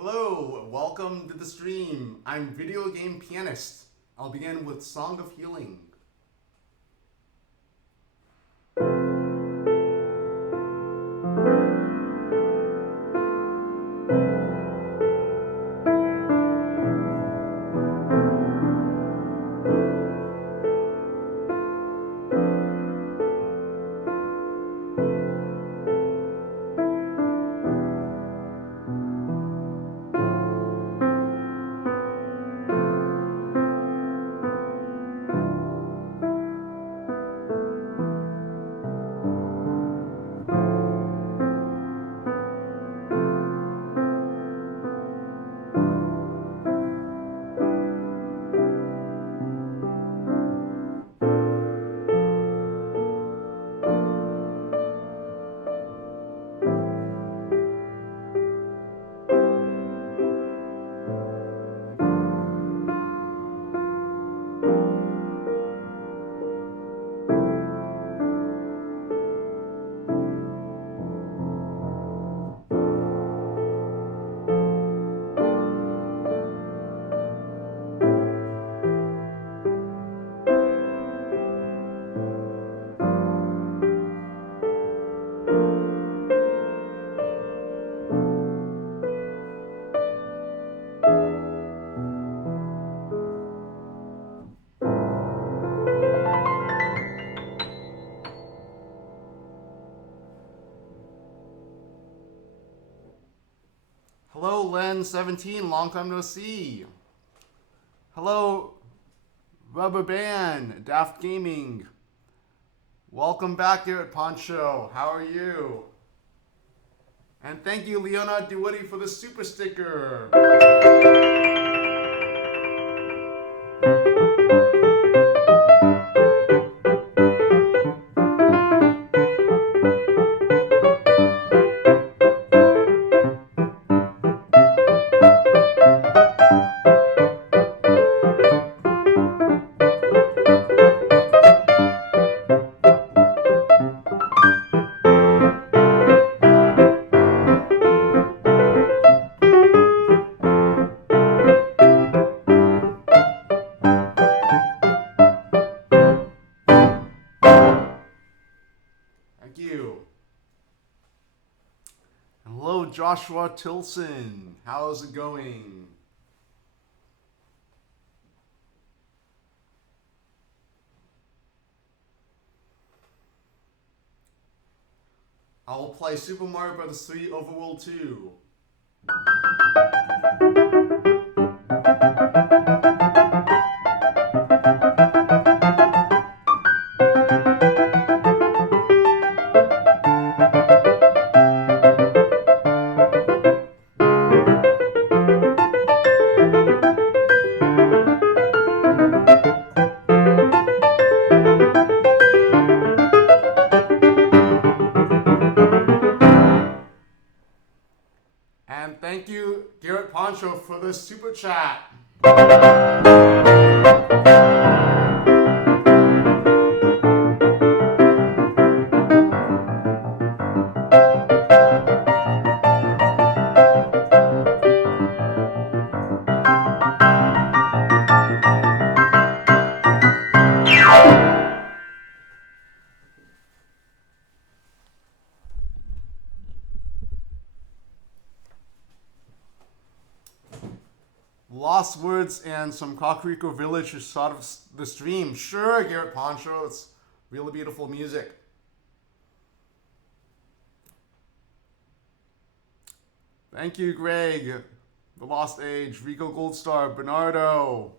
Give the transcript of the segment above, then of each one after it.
Hello, welcome to the stream. I'm Video Game Pianist. I'll begin with Song of Healing. Hello, Len17, long time no see. Hello, Rubber Band, Daft Gaming. Welcome back here at Poncho. How are you? And thank you, Leona DeWitty, for the super sticker. Thank you. Hello, Joshua Tilson. How's it going? I will play Super Mario Bros. 3 Overworld 2. And thank you, Garrett Poncho, for the super chat. Lost Words and some Kakariko Village is sort of the stream. Sure, Garrett Poncho, it's really beautiful music. Thank you, Greg. The Lost Age, Rico Goldstar, Bernardo.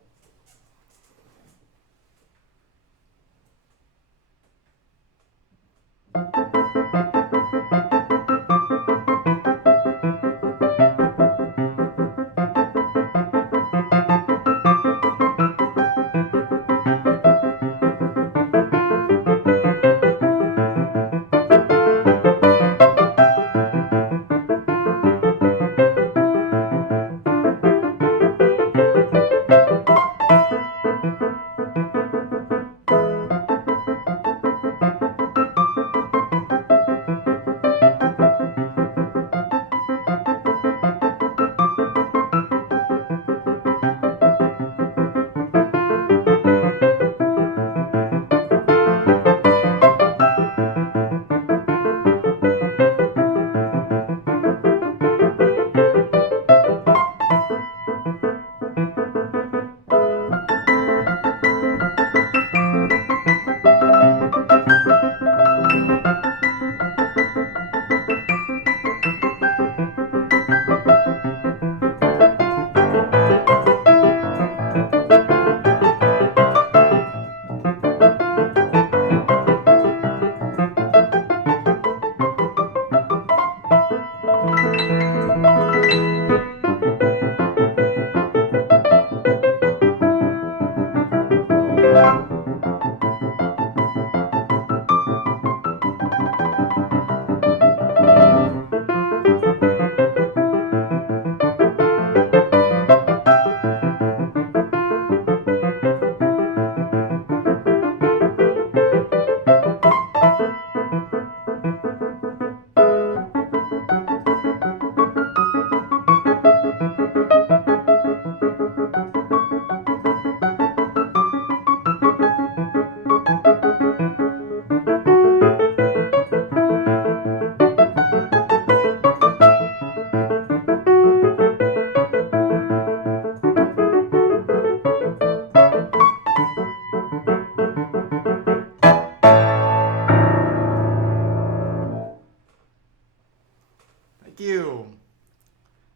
you.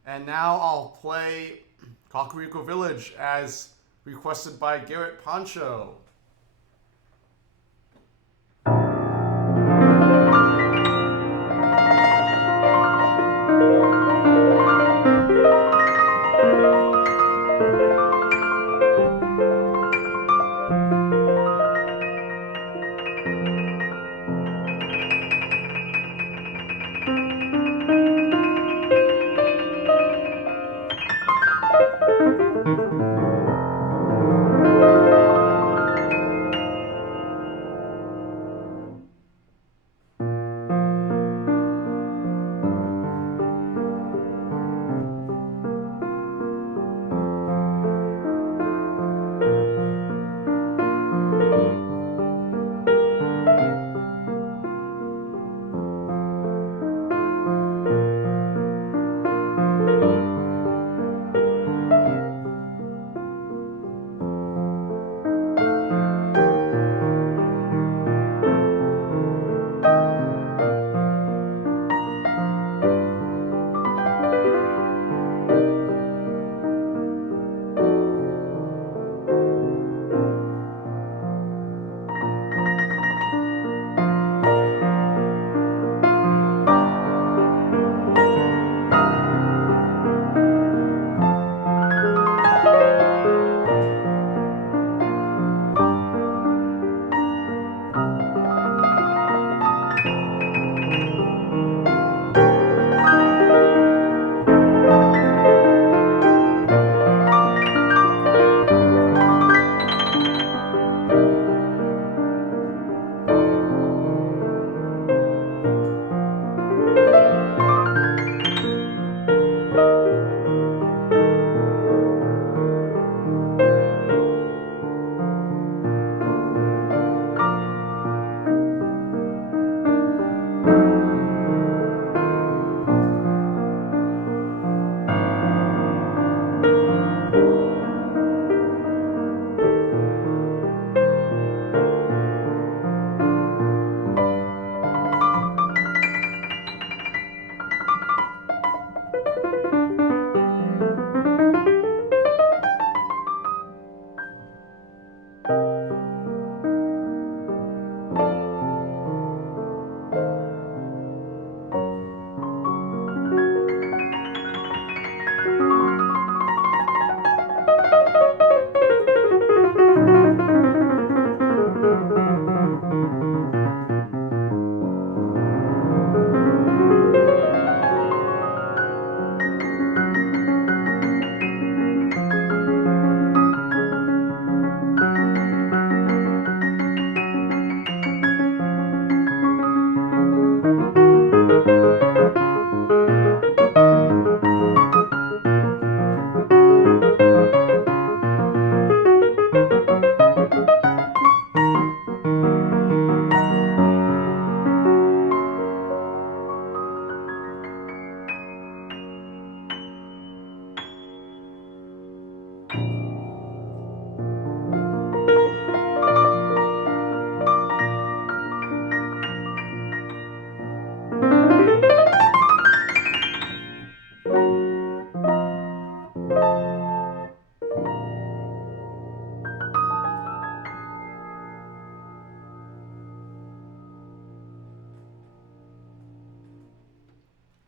And now I'll play Kakariko Village as requested by Garrett Poncho.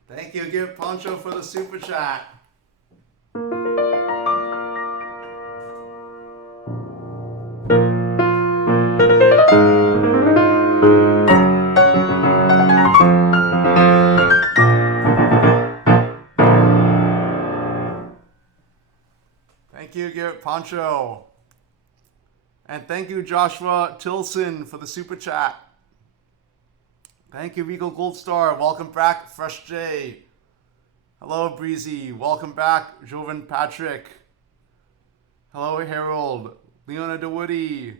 Thank you, Give Poncho, for the super chat. Thank you, Garrett Poncho. And thank you, Joshua Tilson, for the super chat. Thank you, Regal Gold Star. Welcome back, Fresh J. Hello, Breezy. Welcome back, Jovan Patrick. Hello, Harold. Leona DeWoody.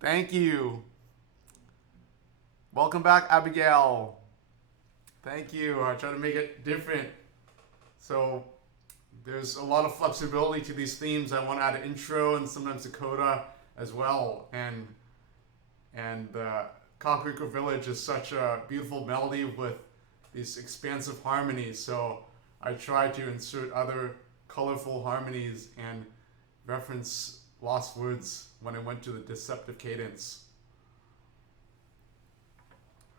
Thank you. Welcome back, Abigail. Thank you. I try to make it different. So there's a lot of flexibility to these themes. I want to add an intro and sometimes a coda as well. And Kakariko Village is such a beautiful melody with these expansive harmonies, so I try to insert other colorful harmonies and reference lost words when I went to the deceptive cadence.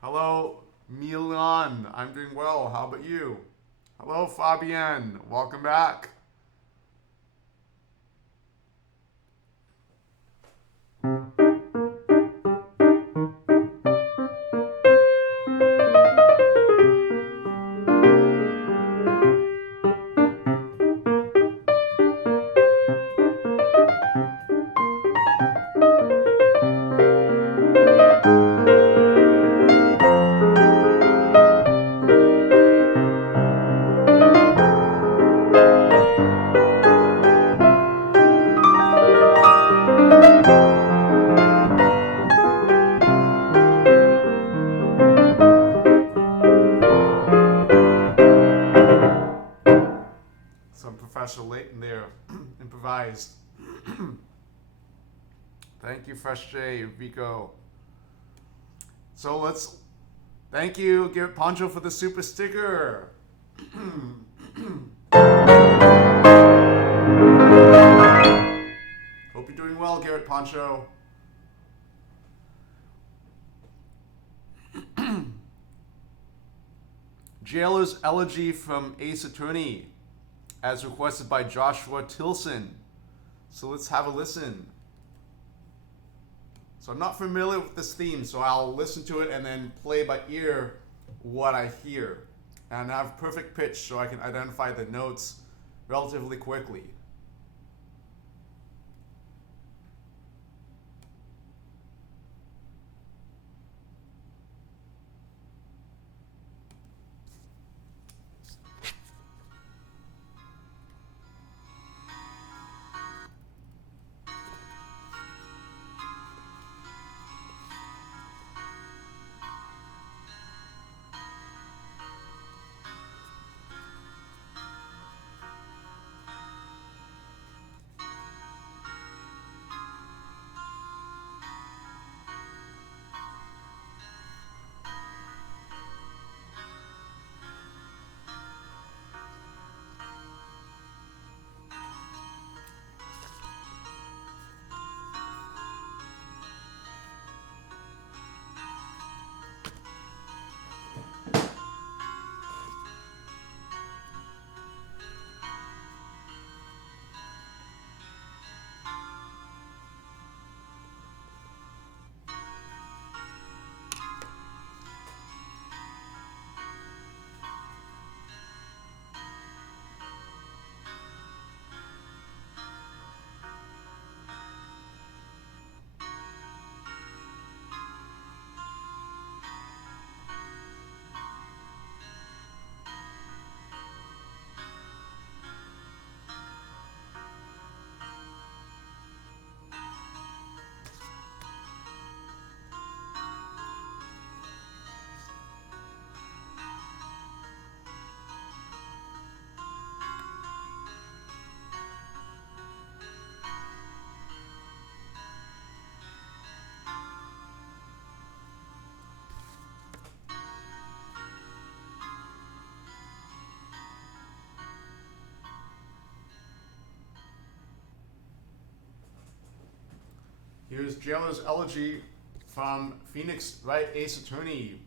Hello, Milan. I'm doing well. How about you? Hello, Fabienne. Welcome back. Professor Layton there improvised. Thank you, Fresh J, Vico. So let's thank you, Garrett Poncho, for the super sticker. Hope you're doing well, Garrett Poncho. Jailer's Elegy from Ace Attorney, as requested by Joshua Tilson. So let's have a listen. So I'm not familiar with this theme, so I'll listen to it and then play by ear what I hear. And I have perfect pitch so I can identify the notes relatively quickly. Here's Jailer's Elegy from Phoenix Wright Ace Attorney.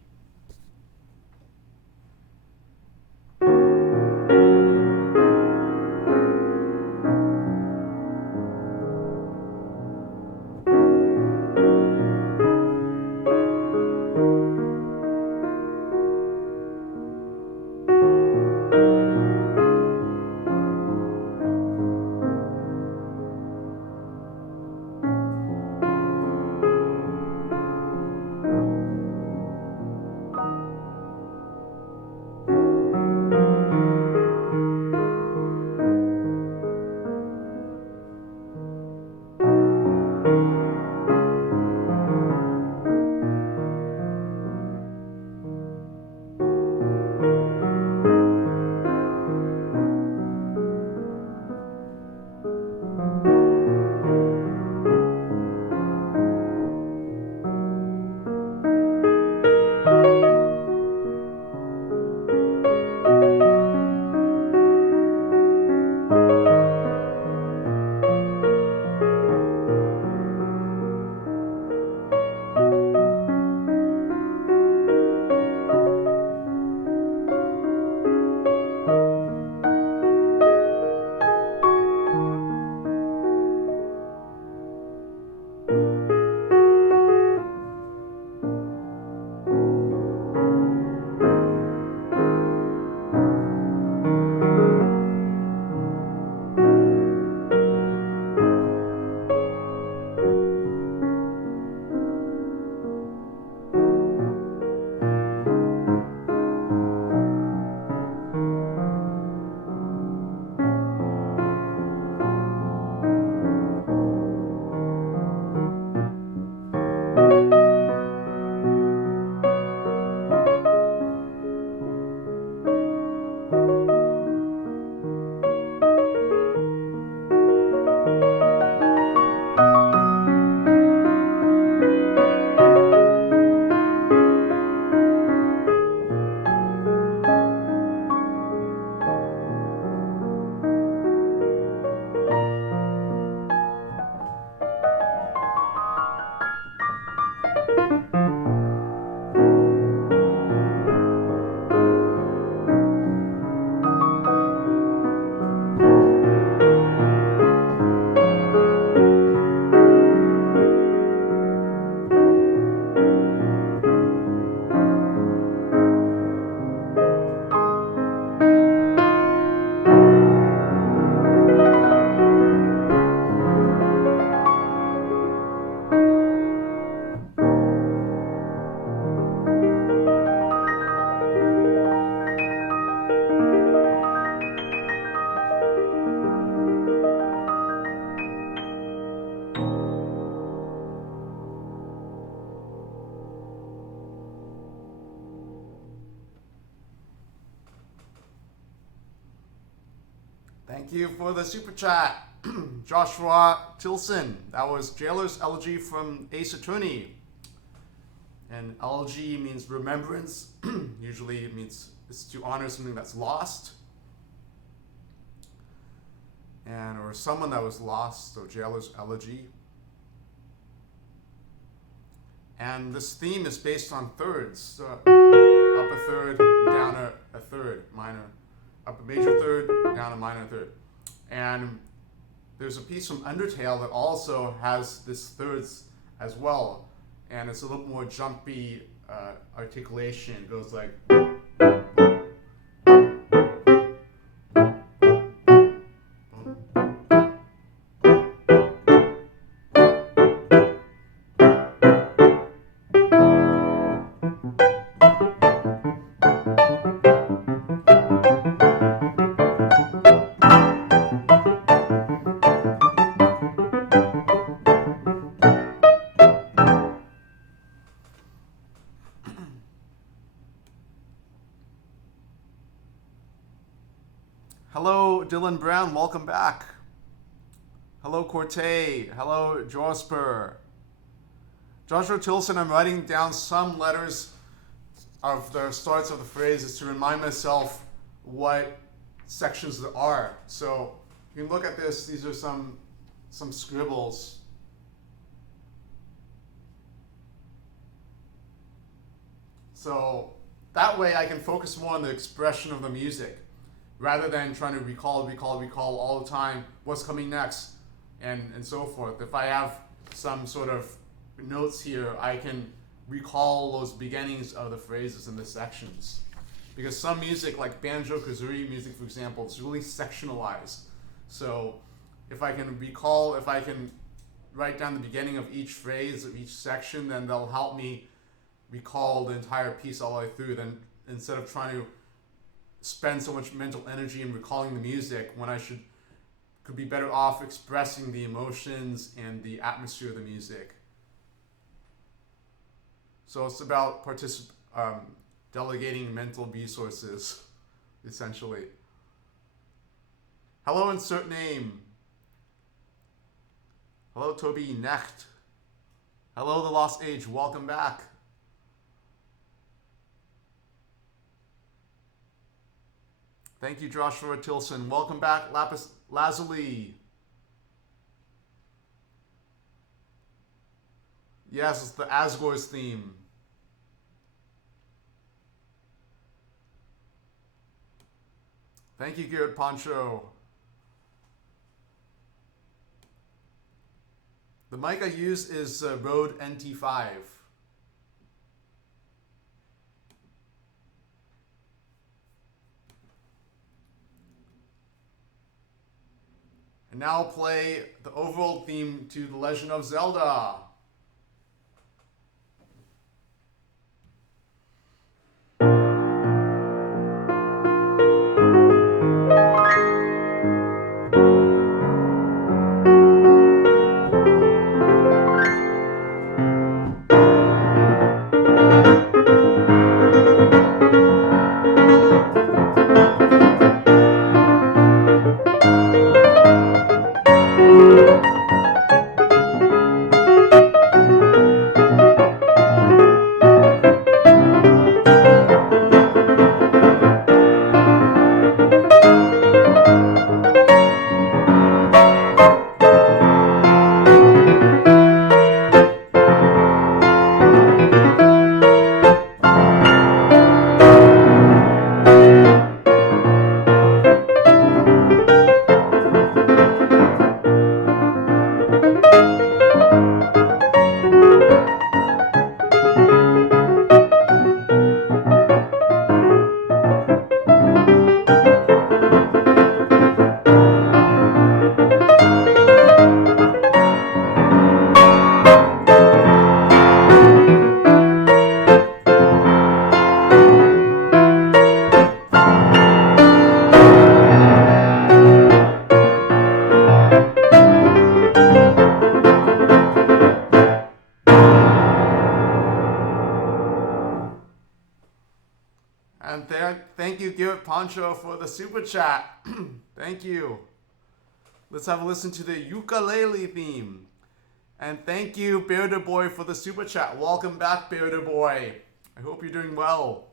Thank you for the super chat. Joshua Tilson. That was Jailer's Elegy from Ace Attorney. And elegy means remembrance. Usually it means it's to honor something that's lost. And or someone that was lost, so Jailer's Elegy. And this theme is based on thirds. So up a third, down a third, minor. Up a major third, down a minor third. And there's a piece from Undertale that also has this thirds as well. And it's a little more jumpy articulation. It goes like... Hello, Dylan Brown. Welcome back. Hello, Corte. Hello, Josper. Joshua Tilson, I'm writing down some letters of the starts of the phrases to remind myself what sections there are. So you can look at this. These are some scribbles. So that way I can focus more on the expression of the music, rather than trying to recall all the time what's coming next and so forth. If I have some sort of notes here, I can recall those beginnings of the phrases in the sections. Because some music, like Banjo-Kazooie music, for example, is really sectionalized. So if I can write down the beginning of each phrase of each section, then they'll help me recall the entire piece all the way through. Then instead of trying to spend so much mental energy in recalling the music, when I could be better off expressing the emotions and the atmosphere of the music. So it's about delegating mental resources, essentially. Hello, insert name. Hello, Toby Necht. Hello, The Lost Age. Welcome back. Thank you, Joshua Tilson. Welcome back, Lapis Lazuli. Yes, it's the Asgore's theme. Thank you, Garrett Poncho. The mic I use is Rode NT5. And now I'll play the overall theme to The Legend of Zelda. Garrett Poncho for the super chat. Thank you. Let's have a listen to the ukulele theme. And thank you, Bearder Boy, for the super chat. Welcome back, Bearder Boy. I hope you're doing well.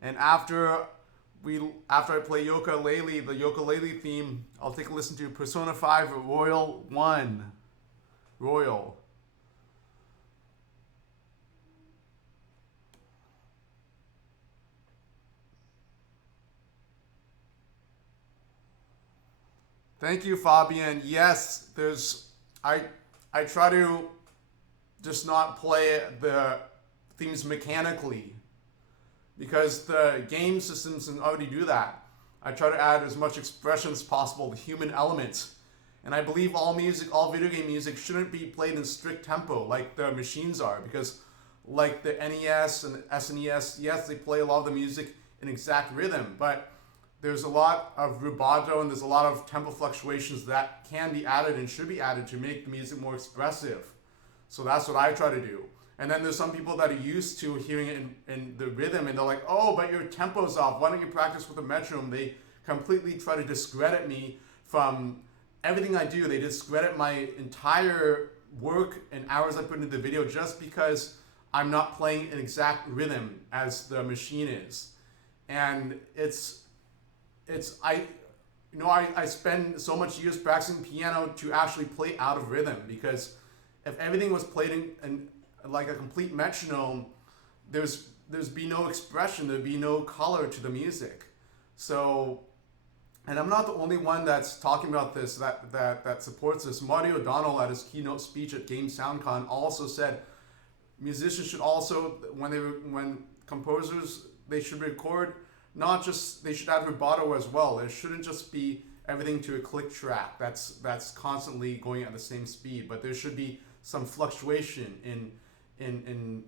And after I play ukulele, the ukulele theme, I'll take a listen to Persona 5 Royal 1. Royal. Thank you, Fabian. Yes, I try to just not play the themes mechanically because the game systems can already do that. I try to add as much expression as possible, the human element. And I believe all music, all video game music shouldn't be played in strict tempo like the machines are, because like the NES and SNES, yes, they play a lot of the music in exact rhythm, but there's a lot of rubato and there's a lot of tempo fluctuations that can be added and should be added to make the music more expressive. So that's what I try to do. And then there's some people that are used to hearing it in the rhythm and they're like, oh, but your tempo's off. Why don't you practice with a metronome? They completely try to discredit me from everything I do. They discredit my entire work and hours I put into the video just because I'm not playing an exact rhythm as the machine is. And I spend so much years practicing piano to actually play out of rhythm, because if everything was played in like a complete metronome, there's be no expression, there'd be no color to the music. So, and I'm not the only one that's talking about this, that supports this. Marty O'Donnell at his keynote speech at Game SoundCon also said musicians should also, when composers, they should record, not just, they should add rubato as well. It shouldn't just be everything to a click track that's constantly going at the same speed, but there should be some fluctuation in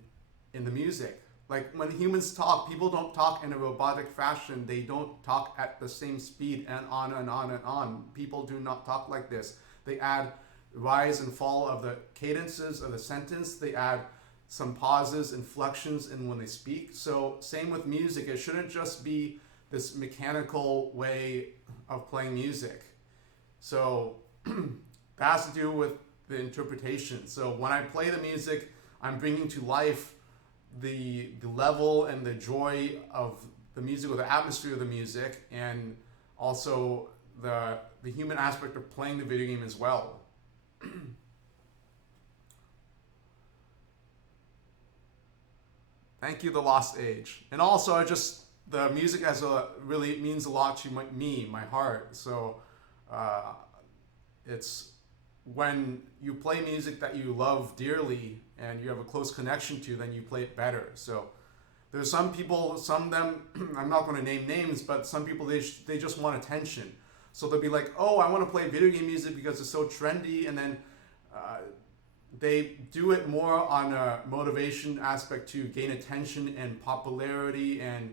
the music. Like when humans talk, people don't talk in a robotic fashion. They don't talk at the same speed and on and on and on. People do not talk like this. They add rise and fall of the cadences of the sentence. They add some pauses, inflections in when they speak. So same with music. It shouldn't just be this mechanical way of playing music. So that has to do with the interpretation. So when I play the music, I'm bringing to life the level and the joy of the music, or the atmosphere of the music, and also the human aspect of playing the video game as well. Thank you, The Lost Age. And also, the music really means a lot to my heart. So it's when you play music that you love dearly and you have a close connection to, then you play it better. So there's some people, some of them, I'm not going to name names, but some people, they just want attention. So they'll be like, oh, I want to play video game music because it's so trendy, and then they do it more on a motivation aspect to gain attention and popularity and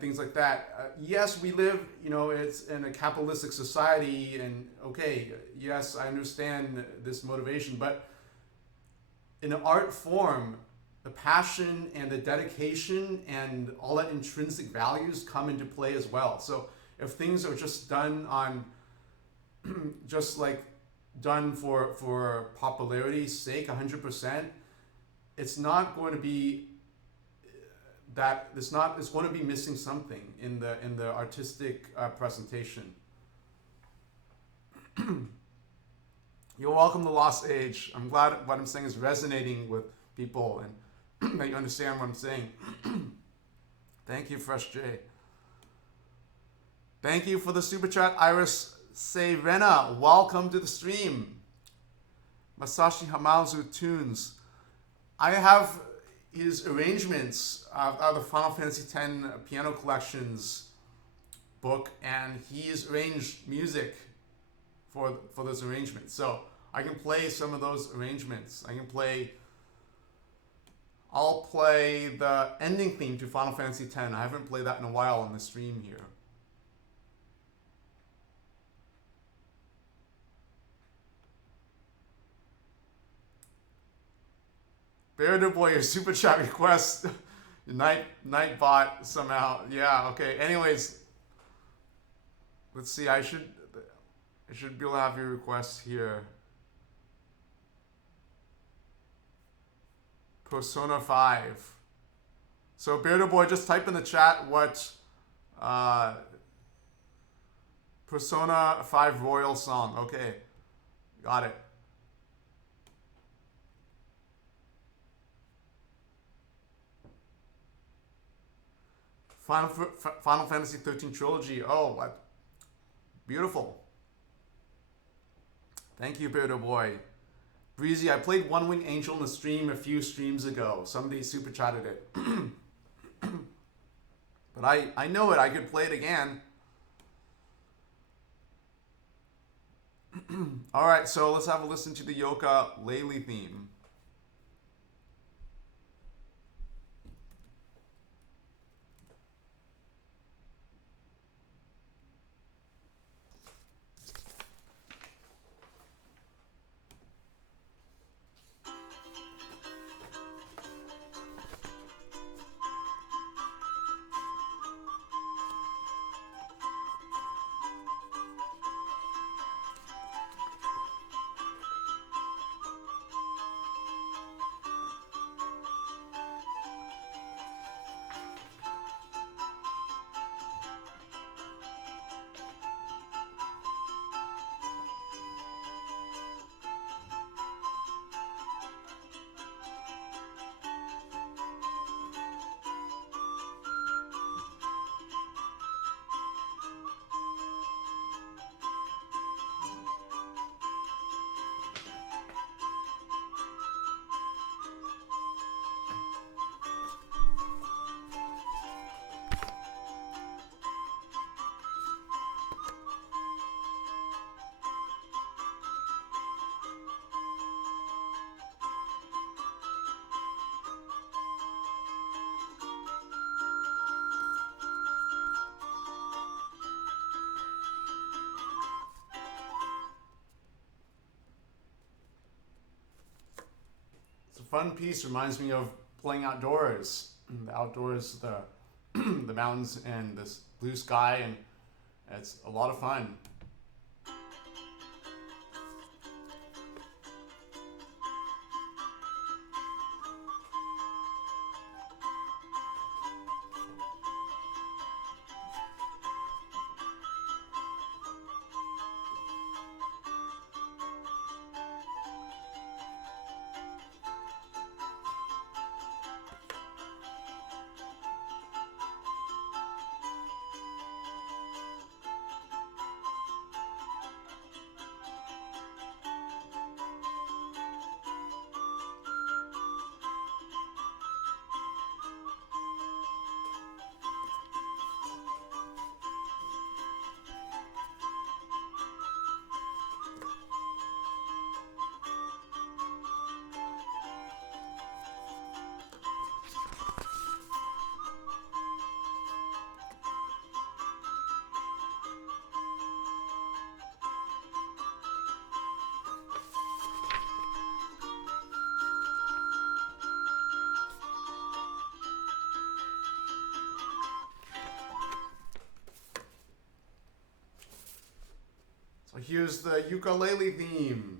things like that. Yes, we live, it's in a capitalistic society, and okay, yes, I understand this motivation, but in an art form, the passion and the dedication and all that intrinsic values come into play as well. So if things are just done on, just like done for popularity's sake, 100%, it's not going to be that. It's going to be missing something in the artistic presentation. You're welcome to Lost Age. I'm glad what I'm saying is resonating with people and that you understand what I'm saying. Thank you, Fresh J. Thank you for the super chat, Iris Seirena. Welcome to the stream. Masashi Hamazu Tunes. I have his arrangements out of the Final Fantasy X Piano Collections book, and he's arranged music for those arrangements. So I can play some of those arrangements. I'll play the ending theme to Final Fantasy X. I haven't played that in a while on the stream here. Bearder Boy, your super chat request. Nightbot somehow. Yeah. Okay. Anyways, let's see. I should be able to have your request here. Persona 5. So Bearded Boy, just type in the chat what Persona 5 Royal song. Okay. Got it. Final Fantasy 13 trilogy. Oh, what? Beautiful. Thank you, Bearded Boy. Breezy, I played One Wing Angel in the stream a few streams ago. Somebody super chatted it. But I know it. I could play it again. Alright, so let's have a listen to the Ukulele theme. Fun piece, reminds me of playing outdoors. The outdoors, the the mountains and this blue sky, and it's a lot of fun. So here's the ukulele theme.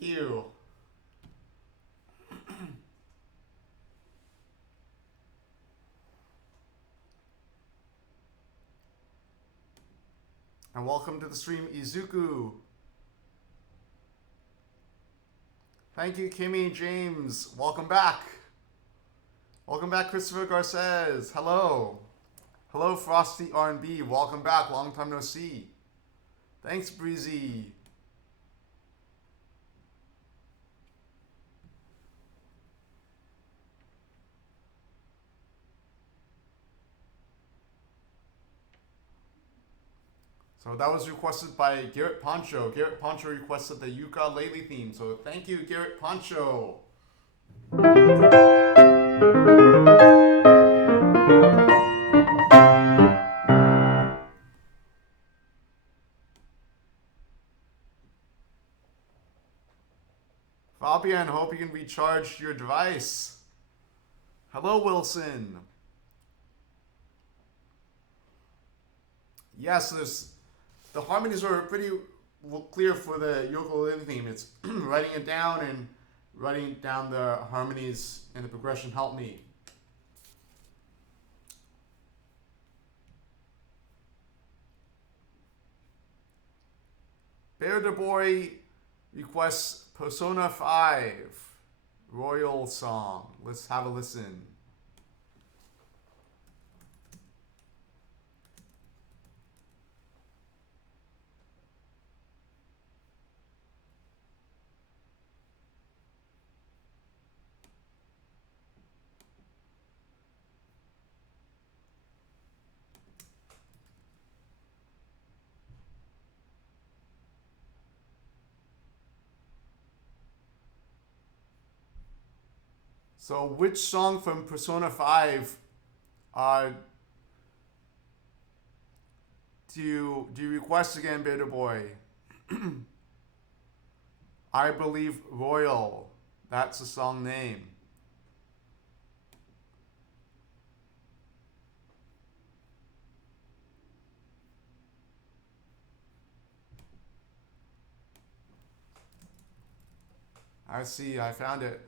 you. And welcome to the stream, Izuku. Thank you, Kimmy James. Welcome back. Welcome back, Christopher Garces. Hello. Hello, Frosty R&B. Welcome back. Long time no see. Thanks, Breezy. So that was requested by Garrett Poncho. Garrett Poncho requested the ukulele theme. So thank you, Garrett Poncho. Fabian, hope you can recharge your device. Hello, Wilson. Yes, the harmonies are pretty clear for the ukulele theme. It's writing it down and writing down the harmonies and the progression helped me. Bear the Boy requests Persona 5 Royal Song. Let's have a listen. So which song from Persona 5 do you request again, Beta Boy? I believe Royal. That's the song name. I see, I found it.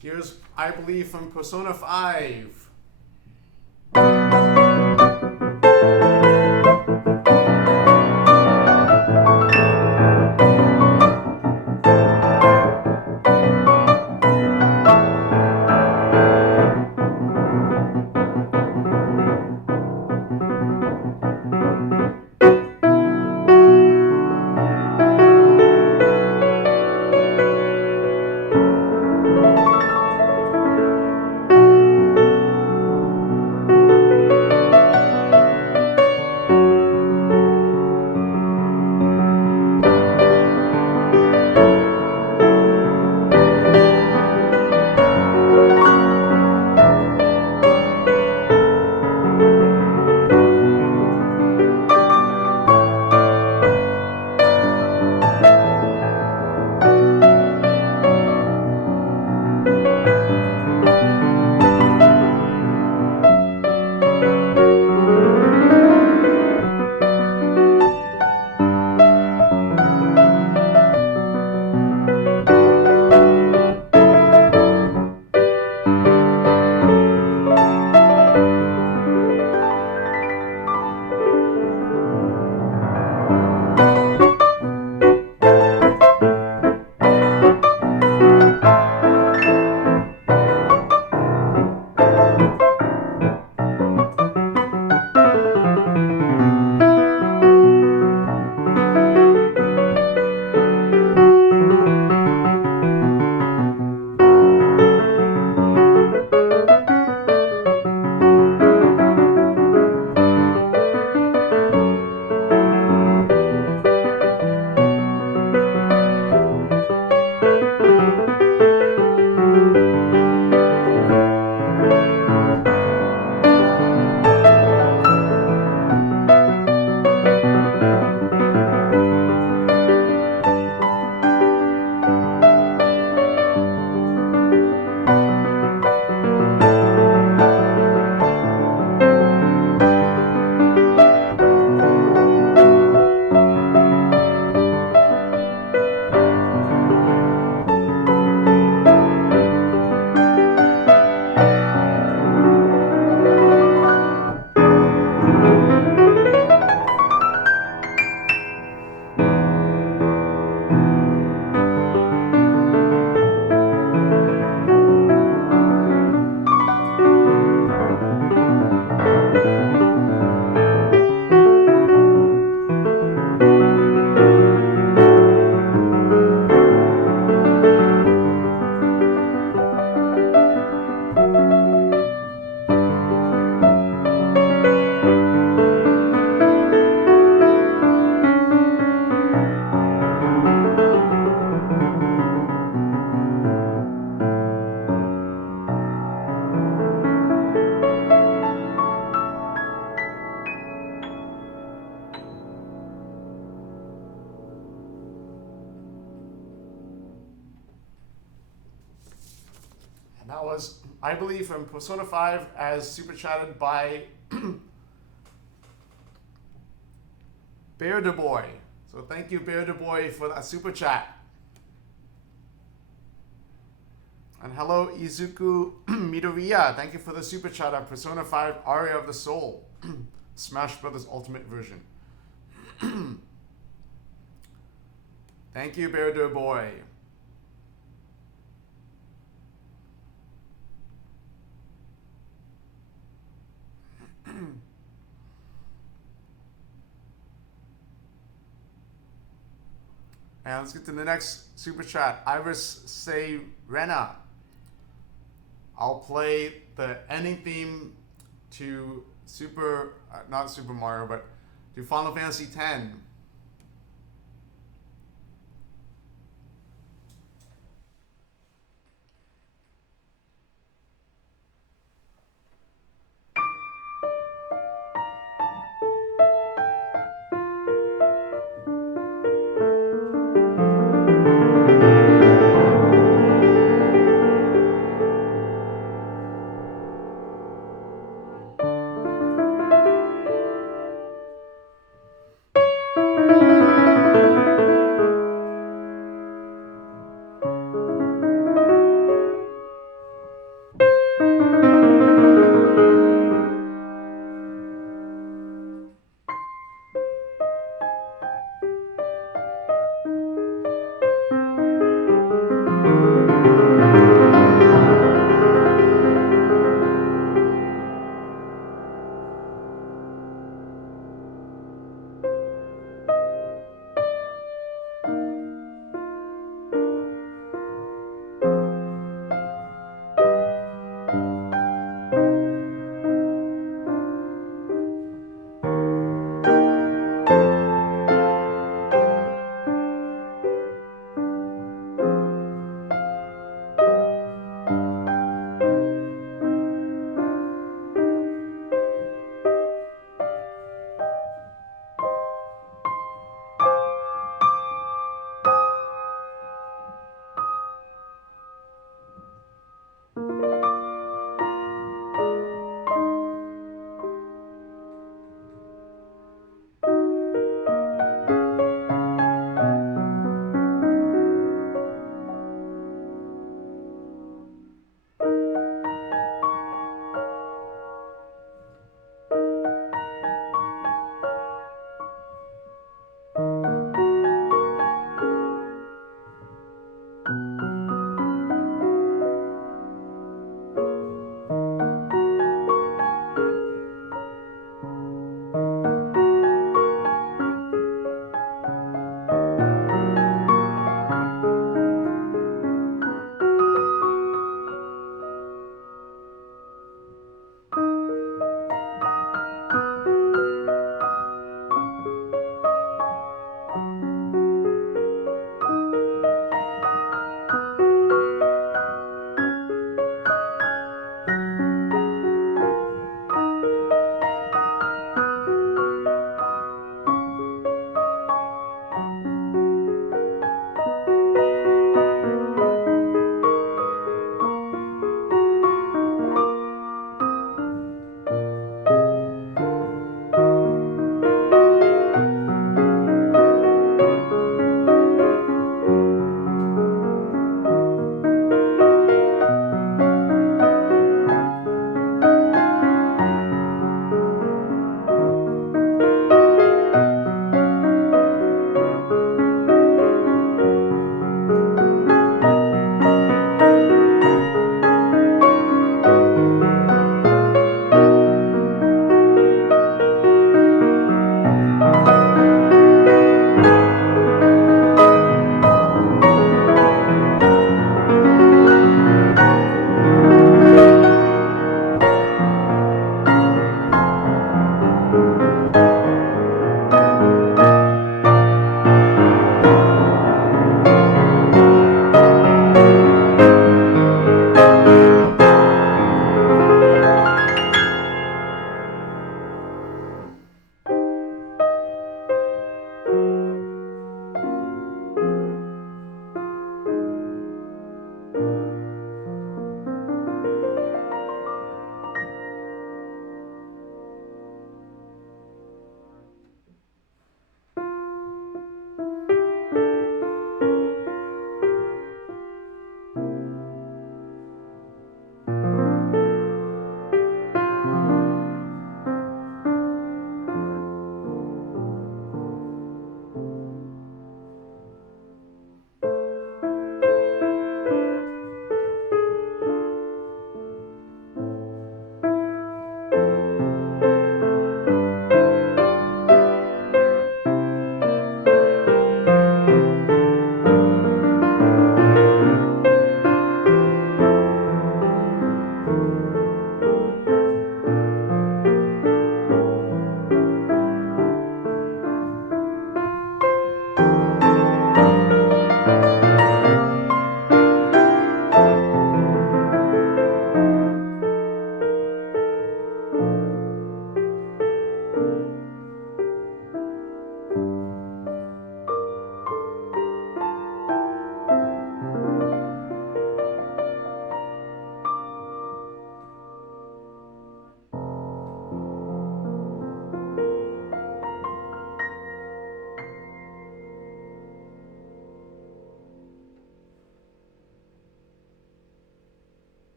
Here's I Believe from Persona 5. That was I Believe from Persona 5 as super chatted by Bear the Boy. So thank you, Bear the Boy, for that super chat. And hello, Izuku Midoriya. Thank you for the super chat on Persona 5 Aria of the Soul. Smash Brothers Ultimate version. Thank you, Bear the Boy. And let's get to the next super chat. Iris Serena. I'll play the ending theme to not Super Mario, but to Final Fantasy X.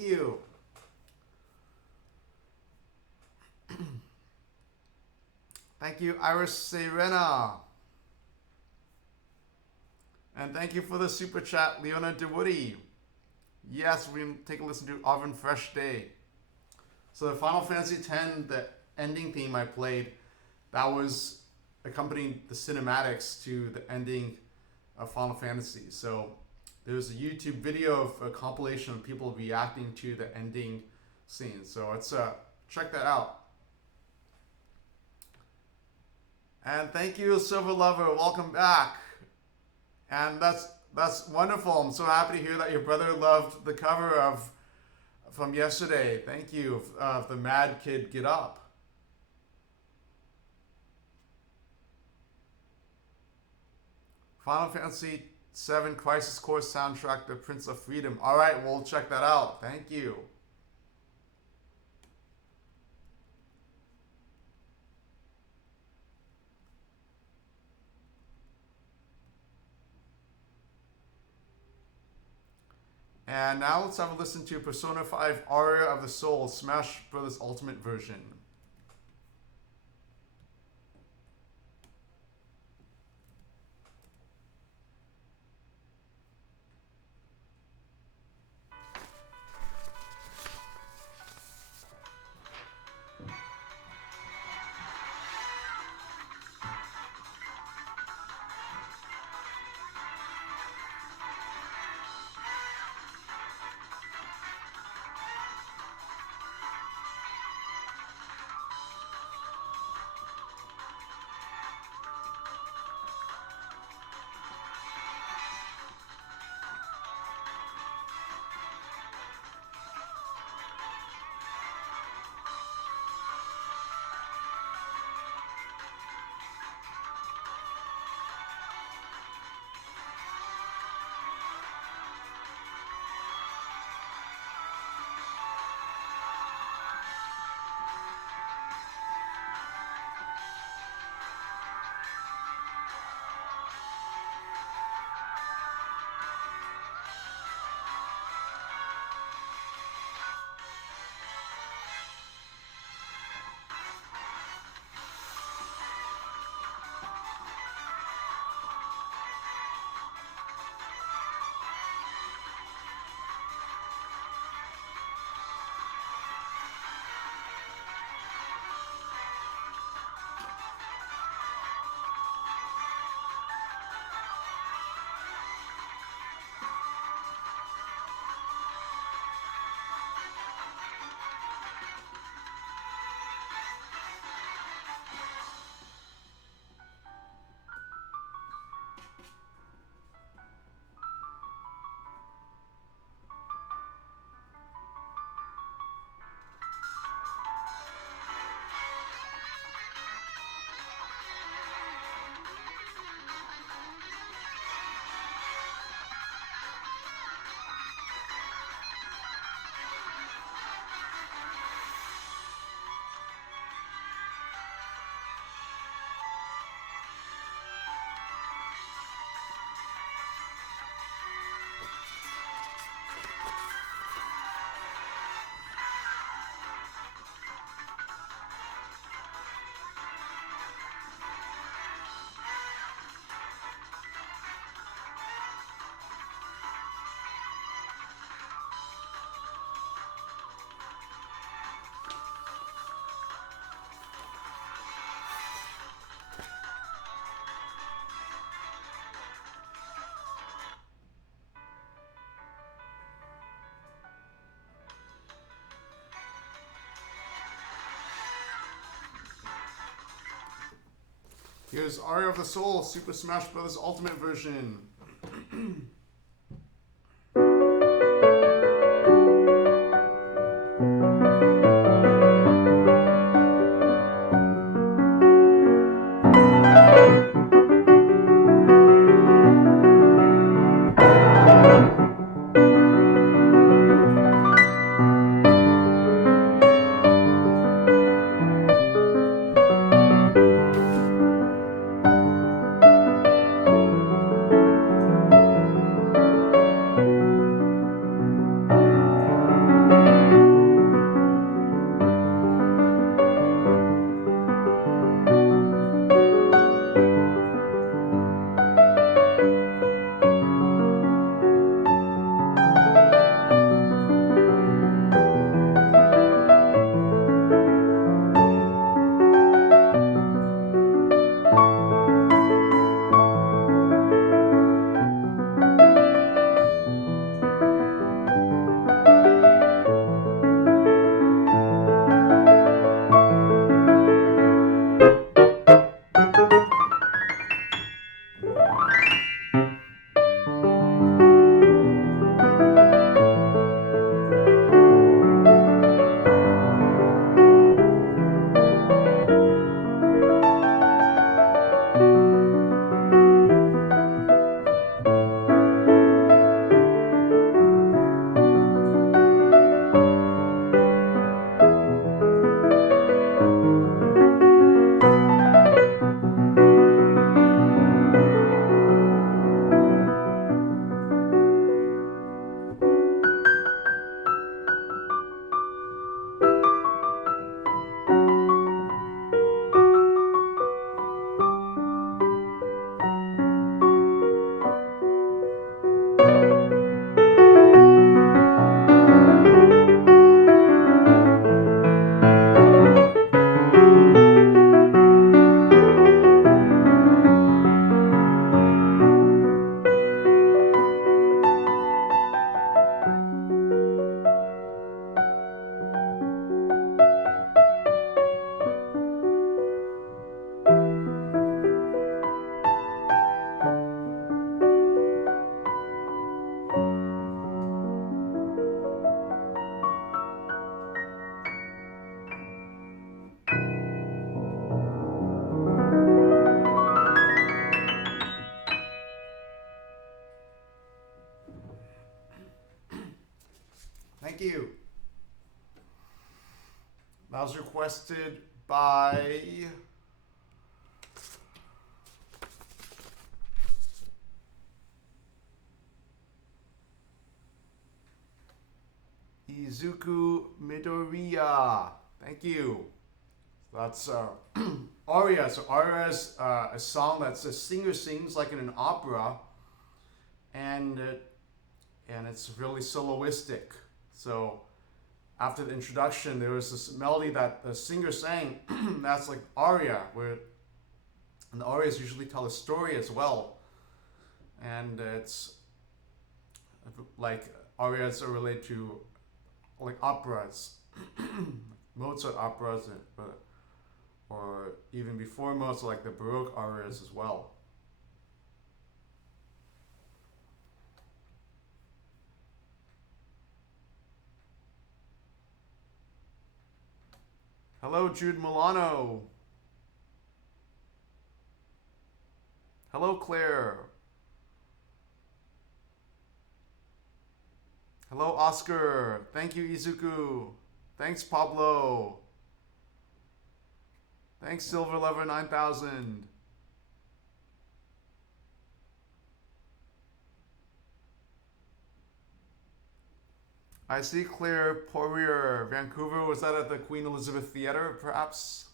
Thank you. Thank you, Iris Serena. And thank you for the super chat, Leona DeWoody. Yes, we can take a listen to Oven Fresh Day. So the Final Fantasy X, the ending theme I played, that was accompanying the cinematics to the ending of Final Fantasy. So there's a YouTube video of a compilation of people reacting to the ending scene. So let's check that out. And thank you, Silver Lover. Welcome back. And that's wonderful. I'm so happy to hear that your brother loved the cover of from yesterday. Thank you, the Mad Kid Get Up. Final Fantasy VII Crisis Core soundtrack, The Prince of Freedom. All right, we'll check that out. Thank you. And now let's have a listen to Persona 5 Aria of the Soul, Smash Bros. Ultimate version. Here's Aria of the Soul, Super Smash Bros. Ultimate version. as requested by Izuku Midoriya. Thank you. That's Aria. So Aria is a song that's a singer sings like in an opera, and it's really soloistic. So after the introduction, there was this melody that the singer sang. That's like Aria, and the arias usually tell a story as well, and it's like arias are related to like operas, Mozart operas, or even before Mozart, like the Baroque arias as well. Hello, Jude Milano. Hello, Claire. Hello, Oscar. Thank you, Izuku. Thanks, Pablo. Thanks, Silver Lover 9000. I see Claire Poirier, Vancouver. Was that at the Queen Elizabeth Theatre, perhaps?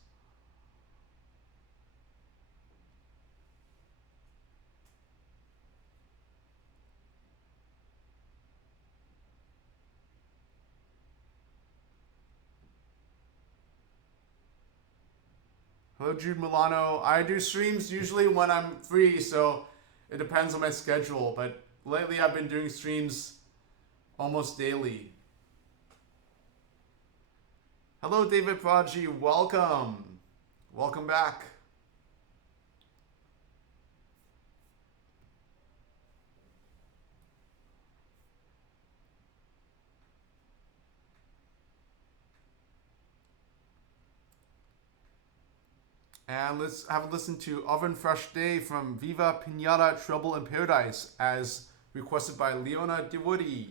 Hello, Jude Milano. I do streams usually when I'm free, so it depends on my schedule. But lately, I've been doing streams almost daily. Hello, David Prodigy. Welcome. Welcome back. And let's have a listen to Oven Fresh Day from Viva Pinata Trouble in Paradise as requested by Leona DeWoody.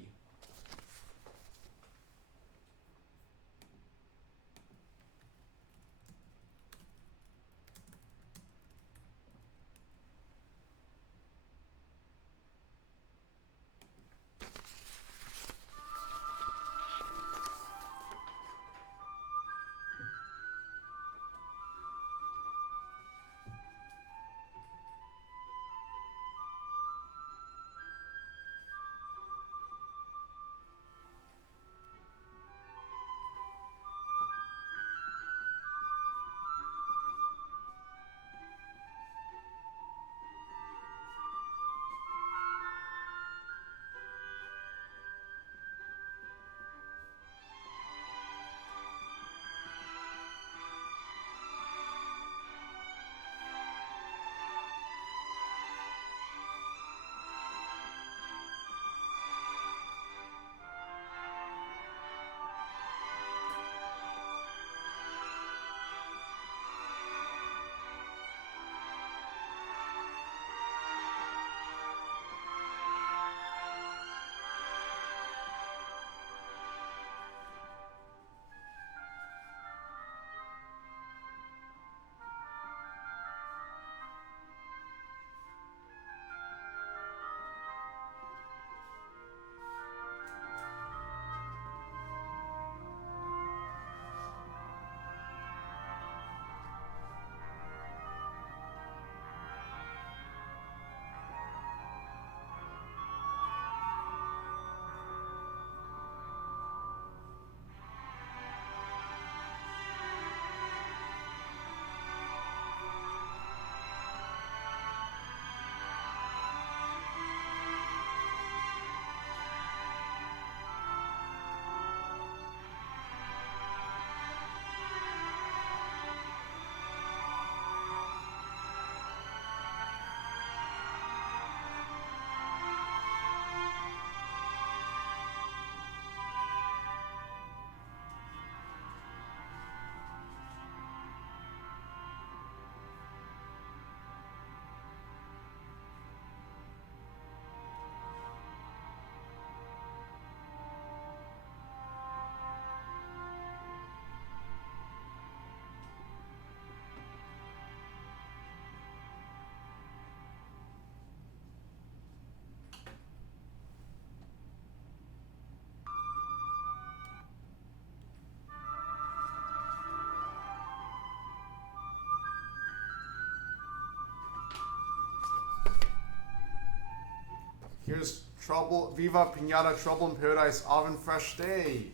Here's Trouble, Viva Pinata, Trouble in Paradise, Oven Fresh Day.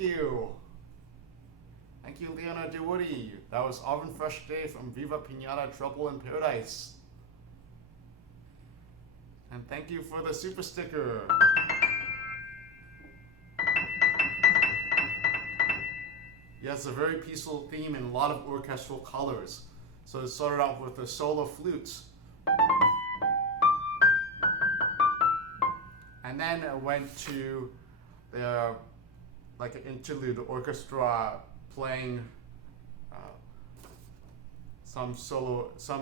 Thank you. Thank you, Leona DeWoody. That was Oven Fresh Day from Viva Pinata, Trouble in Paradise. And thank you for the super sticker. Yeah, it's a very peaceful theme and a lot of orchestral colors. So it started out with the solo flutes. And then it went to the like an interlude, the orchestra playing some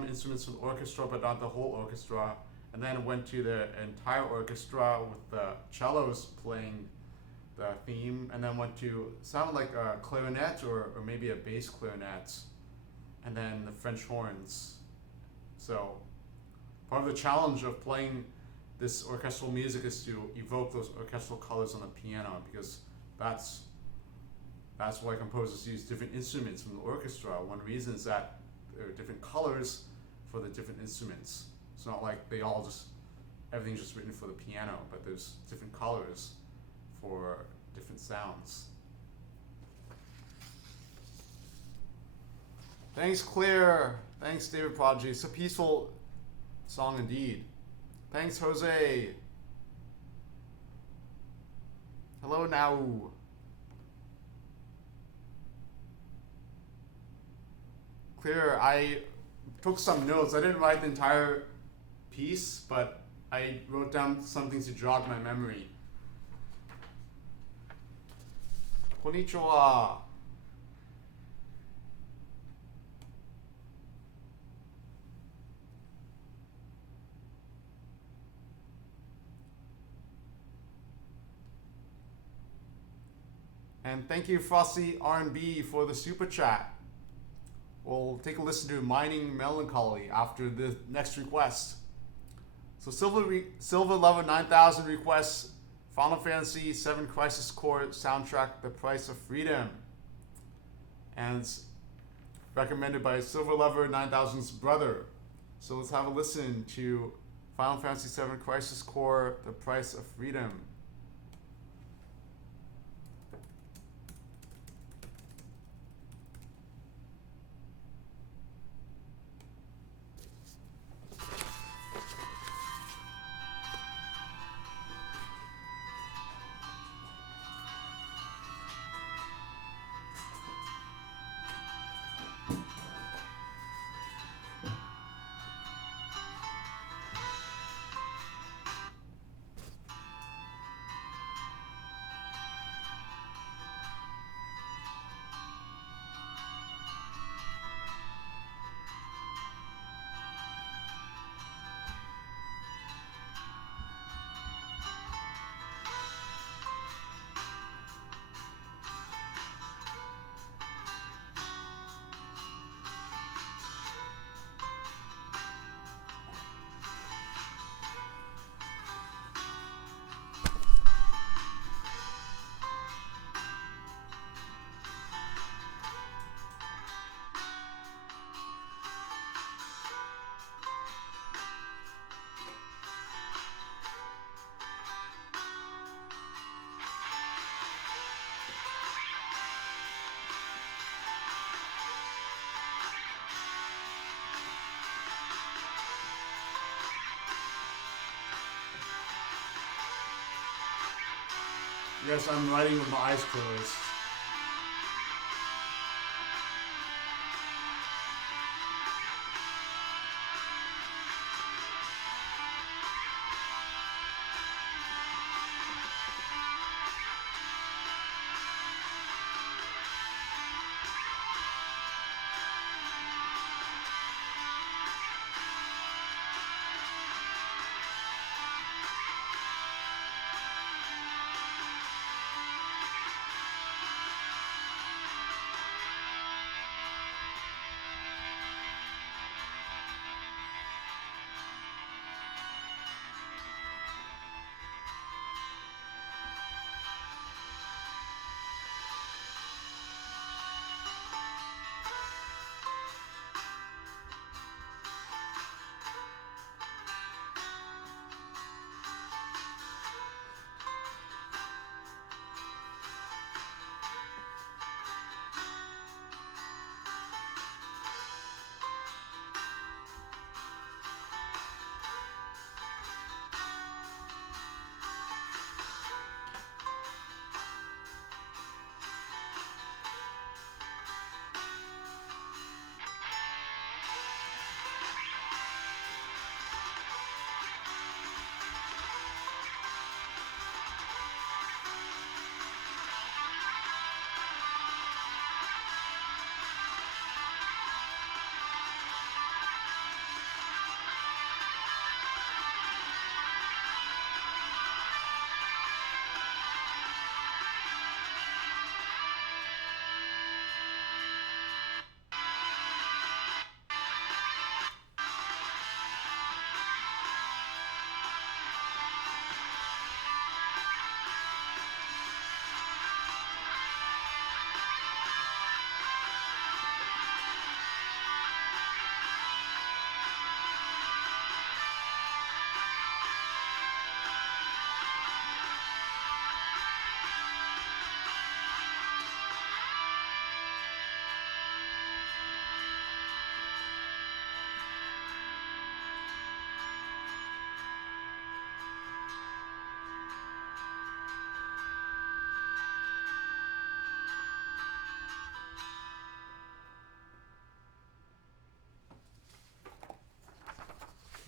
instruments from the orchestra, but not the whole orchestra. And then it went to the entire orchestra with the cellos playing the theme, and then went to sound like a clarinet or maybe a bass clarinet, and then the French horns. So part of the challenge of playing this orchestral music is to evoke those orchestral colors on the piano, because that's why composers use different instruments from the orchestra. One reason is that there are different colors for the different instruments. It's not like everything's just written for the piano, but there's different colors for different sounds. Thanks, Claire. Thanks, David Prodigy. It's a peaceful song indeed. Thanks, Jose. Hello now. Claire, I took some notes. I didn't write the entire piece, but I wrote down some things to jog my memory. Konnichiwa. And thank you, Frosty R&B, for the super chat. We'll take a listen to Mining Melancholy after the next request. So Silver Lover 9000 requests Final Fantasy VII Crisis Core soundtrack, The Price of Freedom. And it's recommended by Silver Lover 9000's brother. So let's have a listen to Final Fantasy VII Crisis Core, The Price of Freedom. Yes, I'm writing with my eyes closed.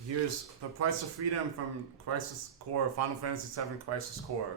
Here's The Price of Freedom from Crisis Core, Final Fantasy VII Crisis Core.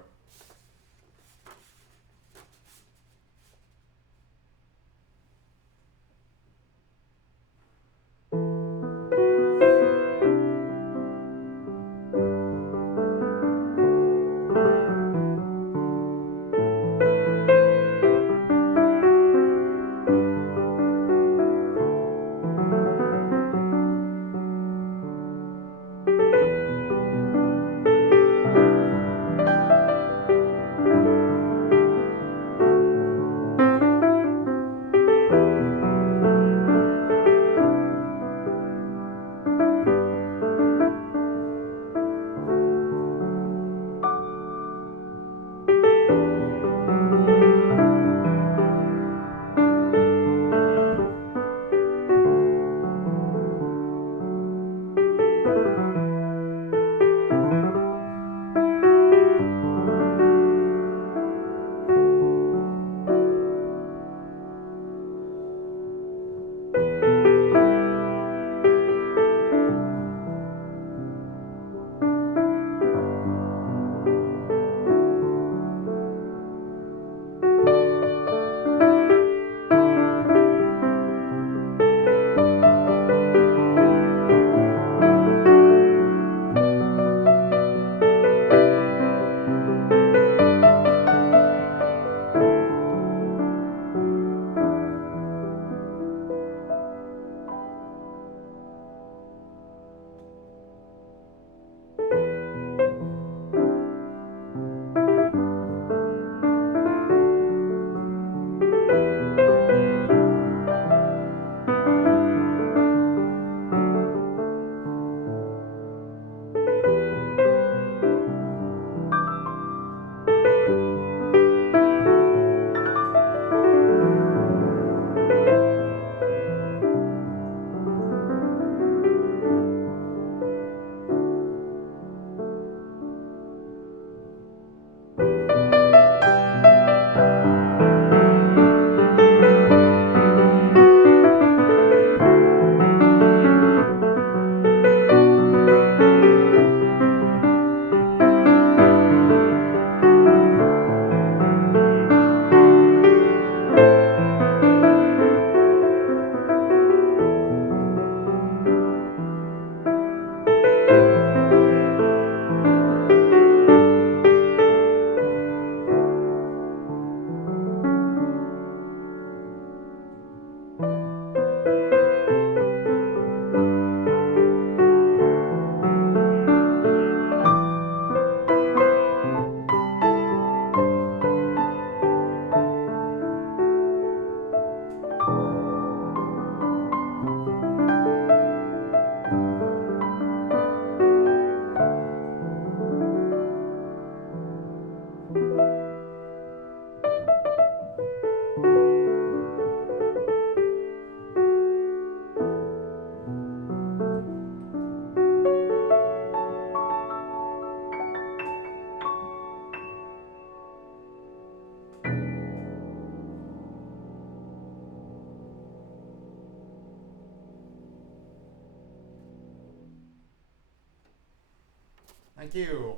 Thank you.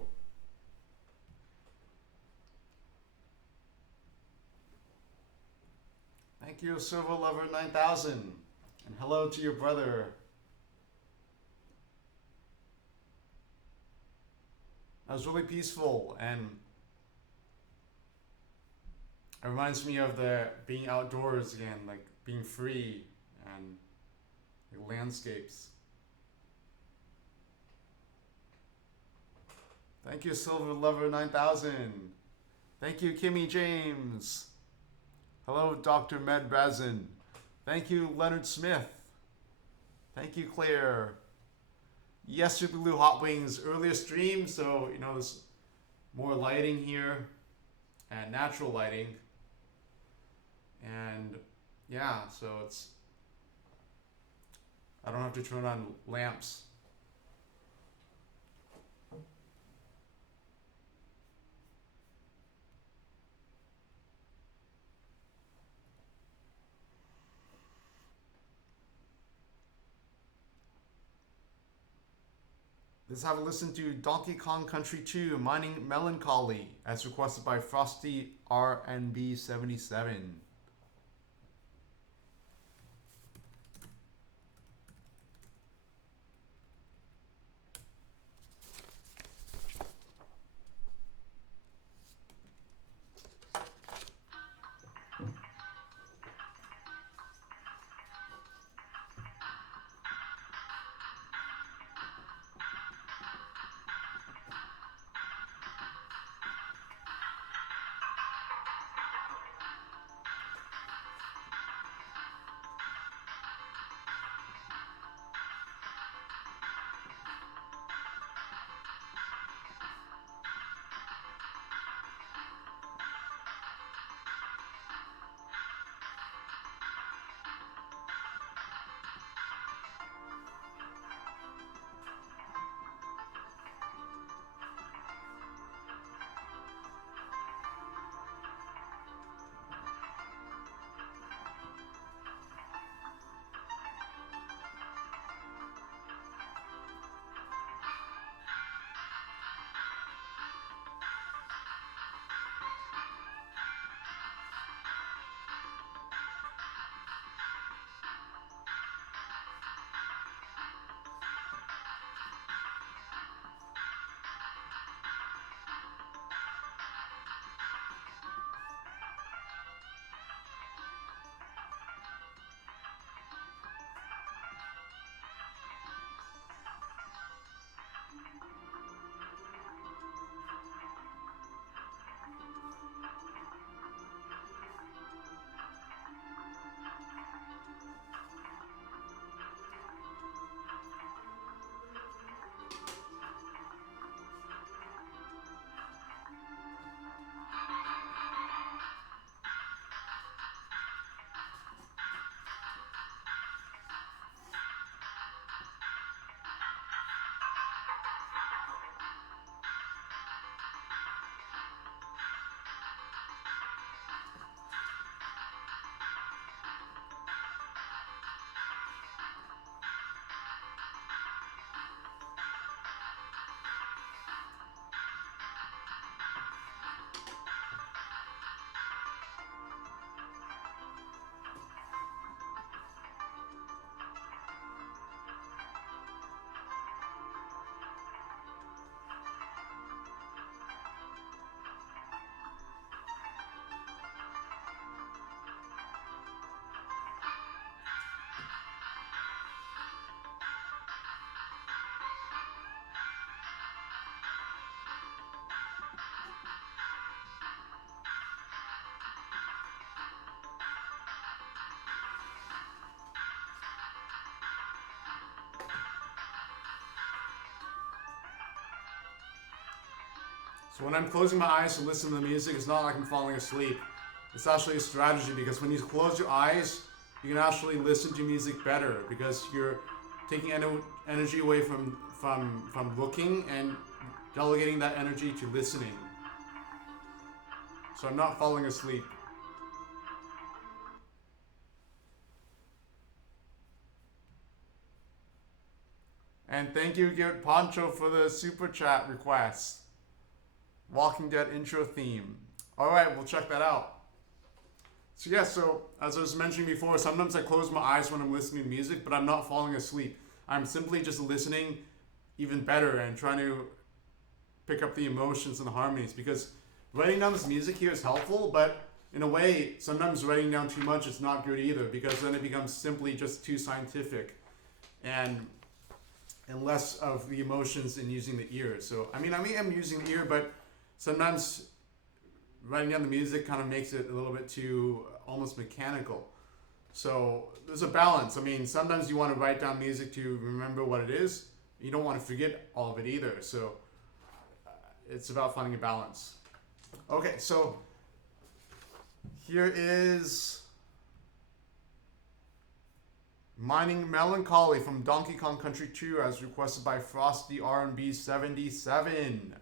Thank you, Silver Lover 9000. And hello to your brother. That was really peaceful, and it reminds me of the being outdoors again, like being free and like landscapes. Thank you, Silver Lover 9000. Thank you, Kimmy James. Hello, Dr. Med Brazin. Thank you, Leonard Smith. Thank you, Claire. Yes, Super Blue Hot Wings earlier stream, so you know there's more lighting here and natural lighting. And yeah, so it's I don't have to turn on lamps. Let's have a listen to Donkey Kong Country 2 Mining Melancholy as requested by Frosty RNB 77. So when I'm closing my eyes to listen to the music, it's not like I'm falling asleep. It's actually a strategy because when you close your eyes, you can actually listen to music better because you're taking energy away from looking and delegating that energy to listening. So I'm not falling asleep. And thank you, Garrett Poncho, for the super chat request. Walking Dead intro theme. All right, we'll check that out. So yeah, so as I was mentioning before, sometimes I close my eyes when I'm listening to music, but I'm not falling asleep. I'm simply just listening even better and trying to pick up the emotions and the harmonies, because writing down this music here is helpful, but in a way, sometimes writing down too much is not good either, because then it becomes simply just too scientific and less of the emotions in using the ear. So, I am using the ear, but sometimes writing down the music kind of makes it a little bit too almost mechanical. So there's a balance. Sometimes you want to write down music to remember what it is. You don't want to forget all of it either. So it's about finding a balance. Okay, so here is Mining Melancholy from Donkey Kong Country 2 as requested by Frosty R&B 77.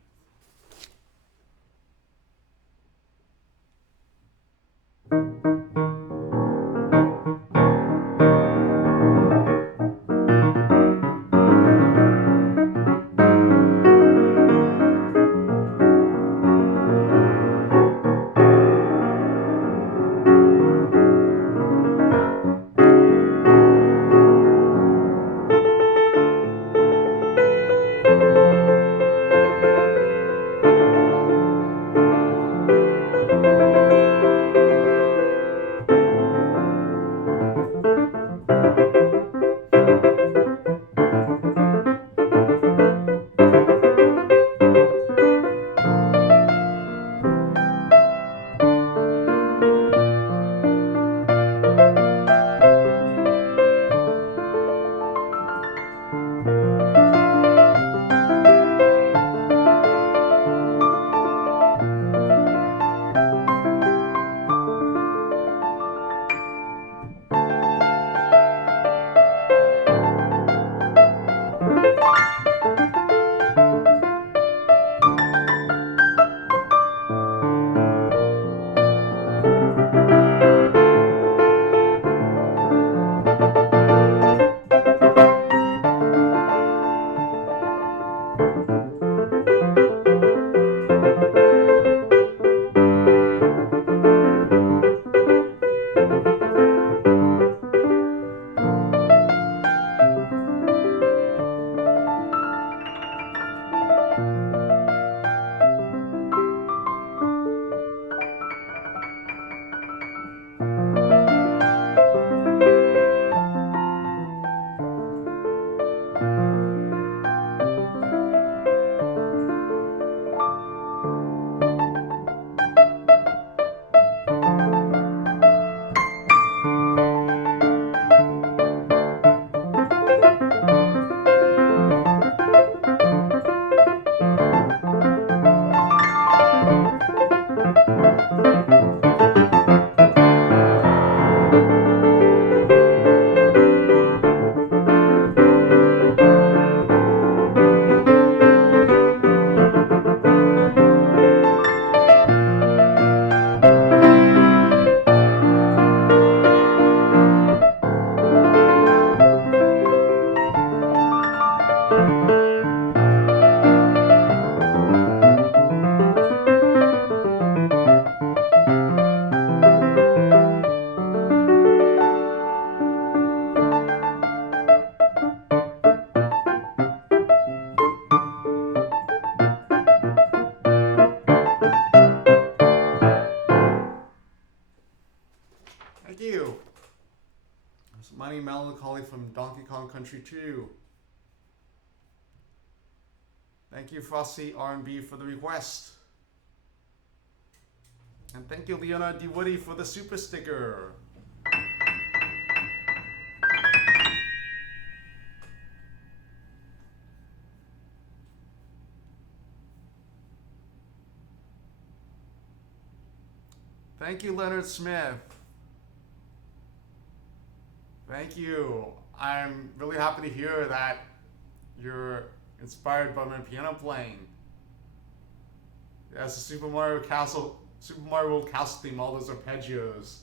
Melancholy from Donkey Kong Country 2. Thank you, Frosty R&B, for the request. And thank you, Leona D. Woody, for the super sticker. Thank you, Leonard Smith. Thank you. I'm really happy to hear that you're inspired by my piano playing. As the Super Mario World Castle theme, all those arpeggios.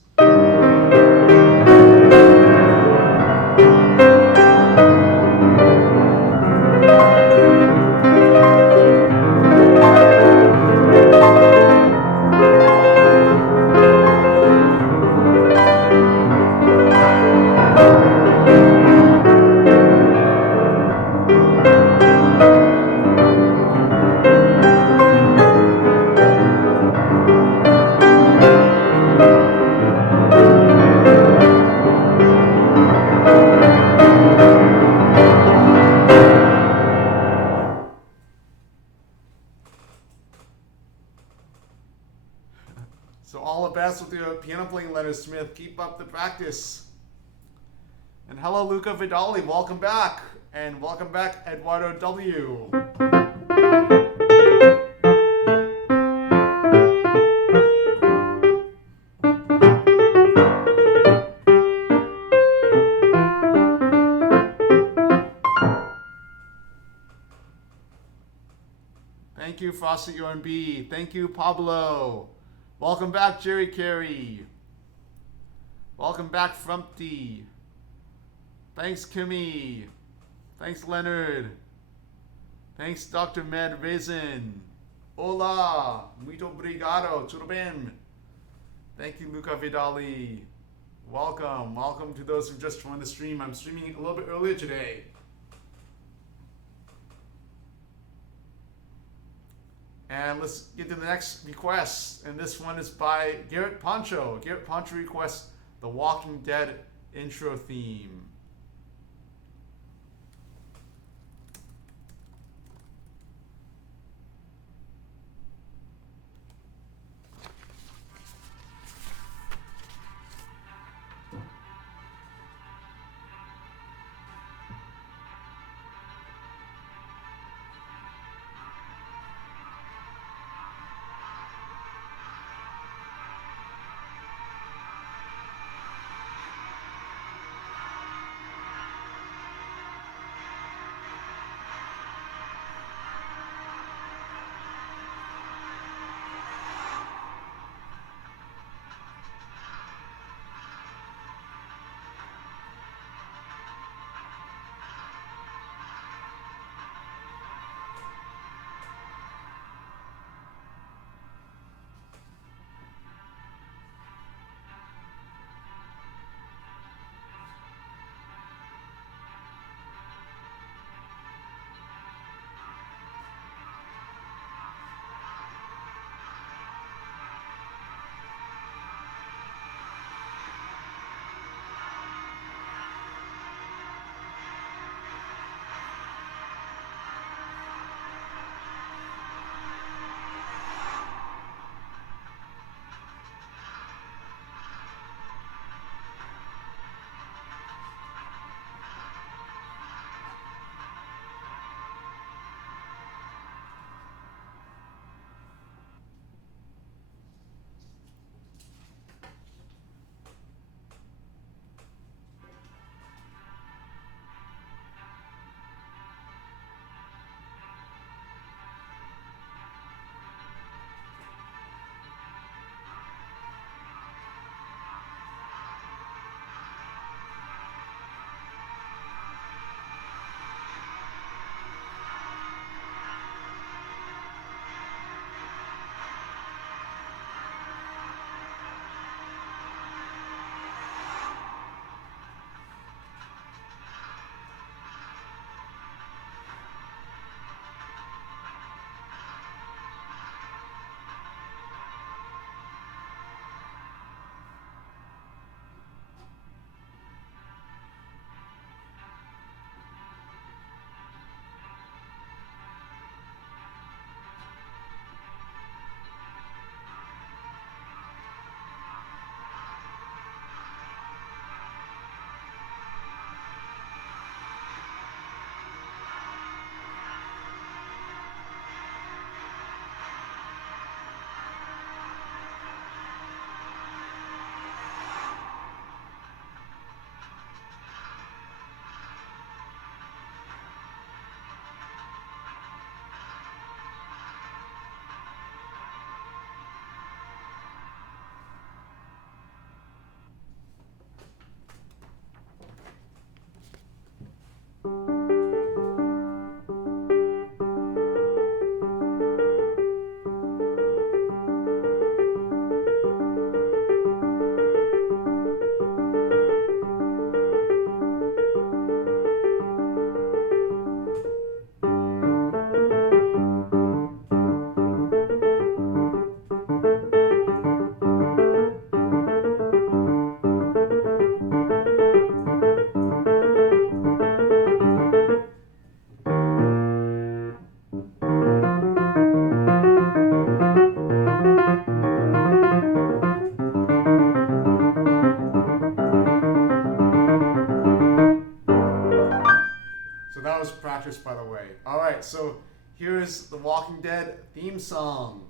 Congrats with your piano playing, Leonard Smith. Keep up the practice. And hello, Luca Vidali. Welcome back. And welcome back, Eduardo W. Thank you, Frosty UNB. Thank you, Pablo. Welcome back, Jerry Carey. Welcome back, Frumpty. Thanks, Kimmy. Thanks, Leonard. Thanks, Dr. Med Raisin. Hola. Muito obrigado. Tudo bem? Thank you, Luca Vidali. Welcome. Welcome to those who just joined the stream. I'm streaming a little bit earlier today. And let's get to the next request. And this one is by Garrett Poncho. Garrett Poncho requests the Walking Dead intro theme. was practice, by the way. Alright, so here's the Walking Dead theme song.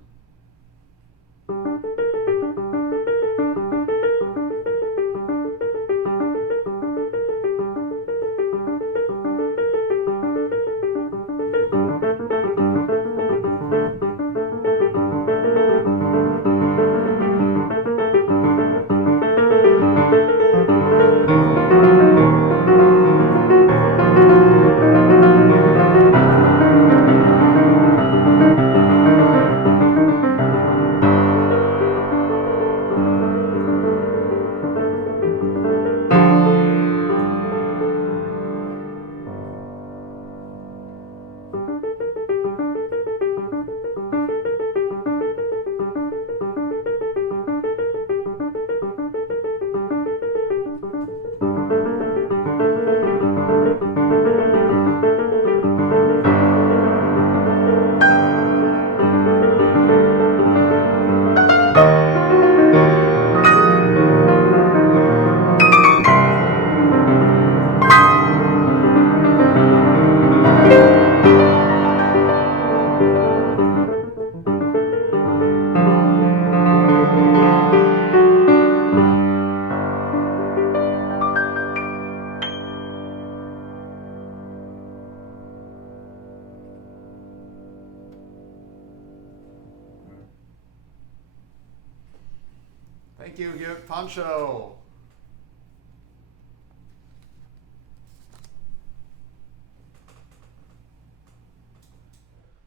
Thank you, Give Poncho.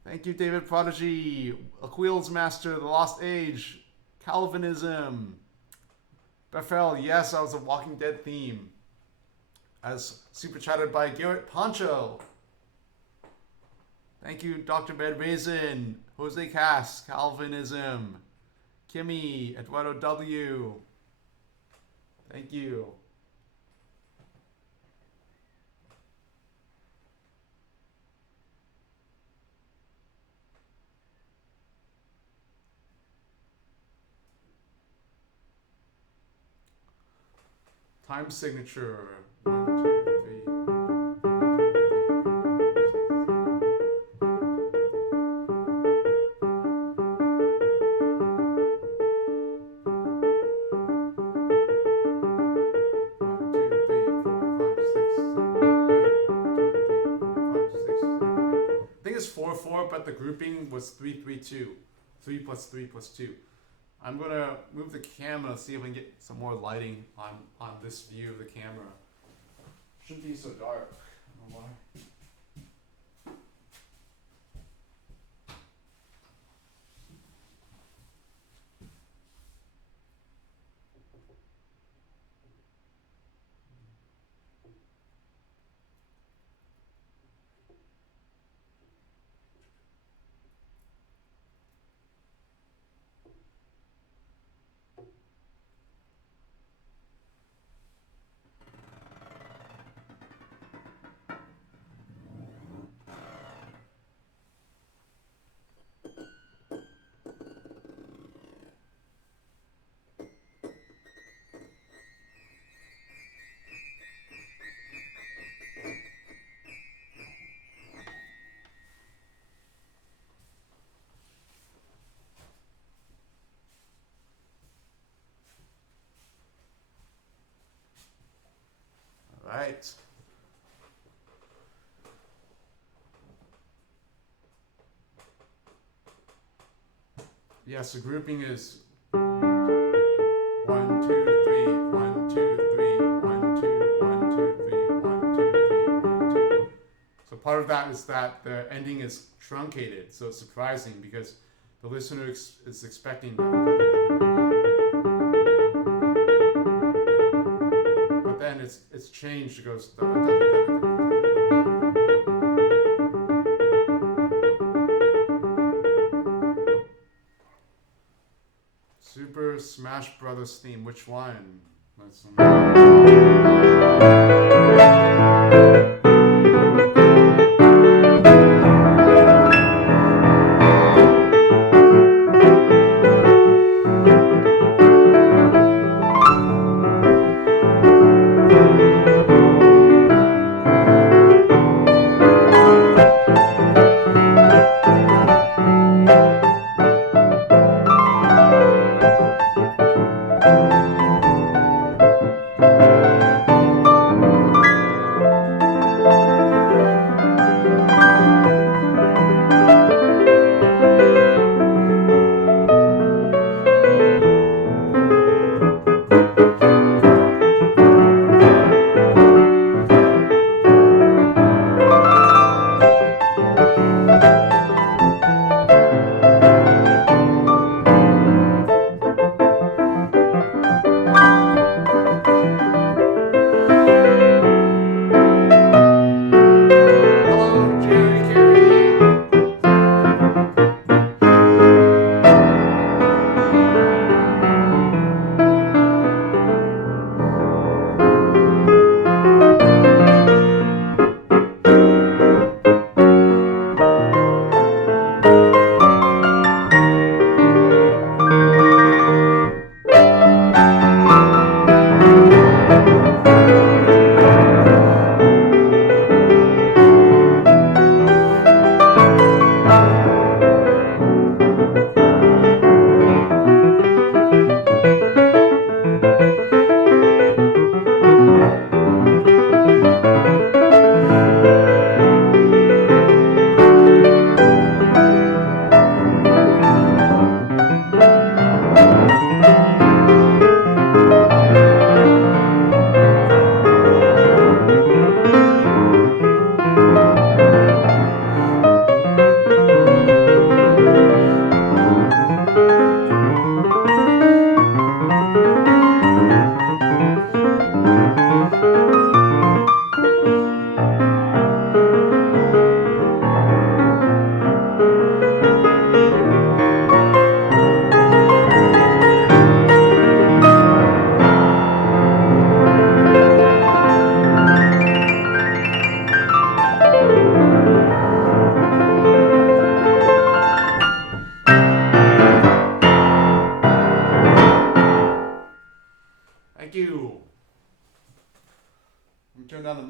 Thank you, David Prodigy. Aquil's Master, The Lost Age, Calvinism. Bethel, yes, that was a Walking Dead theme. As super chatted by Garrett Poncho. Thank you, Dr. Bed Raisin, Jose Cass, Calvinism. Kimmy, Eduardo W. Thank you. Time signature. 1, 2, 3. But the grouping was 3, 3, 2. 3 plus 3 plus 2. I'm gonna move the camera, see if we can get some more lighting on this view of the camera. Shouldn't be so dark. I don't know why. Right. Yes, the grouping is 1, 2, 3, 1, 2, 3, 1, 2, 1, 2, 3, 1, 2, 3, 1, 2. So part of that is that the ending is truncated, so it's surprising because the listener is expecting but then it's changed. It goes Super Smash Brothers theme. Which one? Let's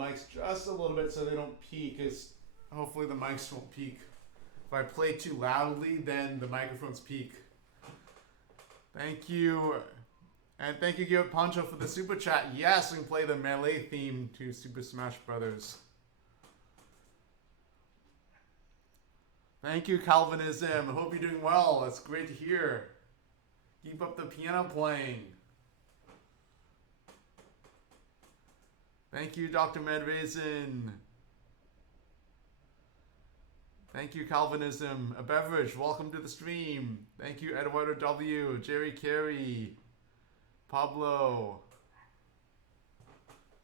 mics just a little bit so they don't peak. Hopefully the mics won't peak. If I play too loudly, then the microphones peak. Thank you. And thank you, Give It Poncho, for the super chat. Yes, we can play the melee theme to Super Smash Brothers. Thank you, Calvinism. I hope you're doing well. That's great to hear. Keep up the piano playing. Thank you, Dr. Medraisin. Thank you, Calvinism. A beverage, welcome to the stream. Thank you, Eduardo W., Jerry Carey, Pablo.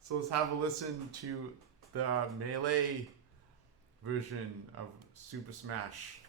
So let's have a listen to the melee version of Super Smash.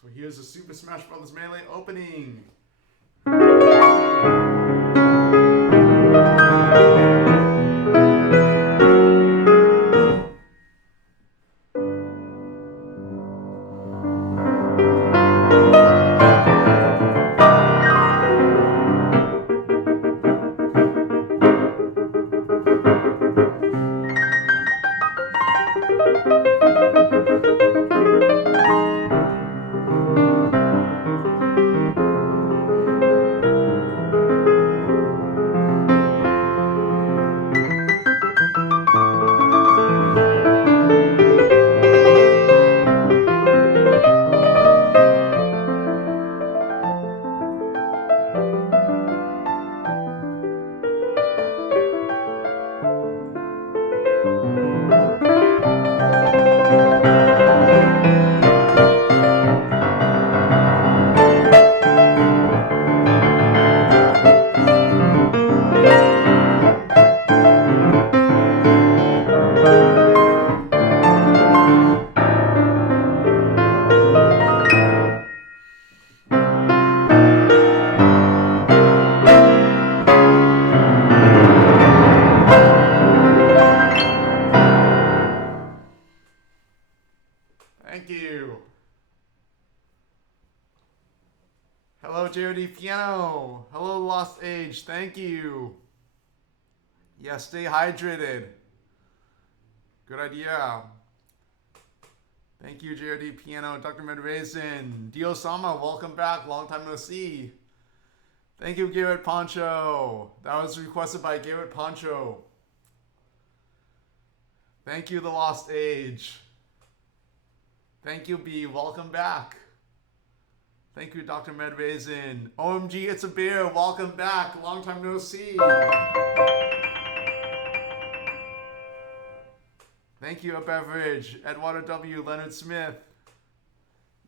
So here's the Super Smash Bros. Melee opening. Thank you. Hello, JOD Piano. Hello, Lost Age. Thank you. Yeah, stay hydrated. Good idea. Thank you, JRD Piano, Dr. Medraisin. Dio Sama, welcome back. Long time no see. Thank you, Garrett Poncho. That was requested by Garrett Poncho. Thank you, The Lost Age. Thank you, B. Welcome back. Thank you, Dr. Medraisin. OMG, it's a beer. Welcome back. Long time no see. Thank you, A Beverage. Eduardo W. Leonard Smith.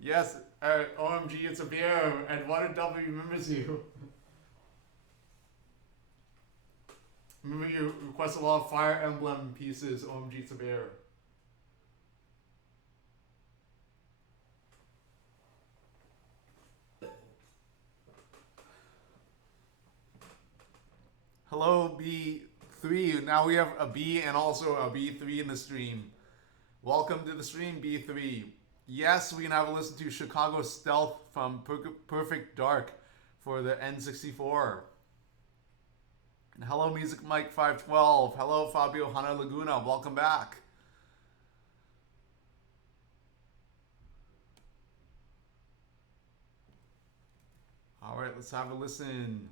Yes, OMG, it's a beer. Eduardo W. remembers you. Remember you request a lot of Fire Emblem pieces, OMG to Bear. Hello, B3. Now we have a B and also a B3 in the stream. Welcome to the stream, B3. Yes, we can have a listen to Chicago Stealth from Perfect Dark for the N64. And hello, Music Mike 512. Hello, Fabio Hana Laguna. Welcome back. All right, let's have a listen.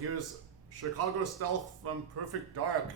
Here's Chicago Stealth from Perfect Dark.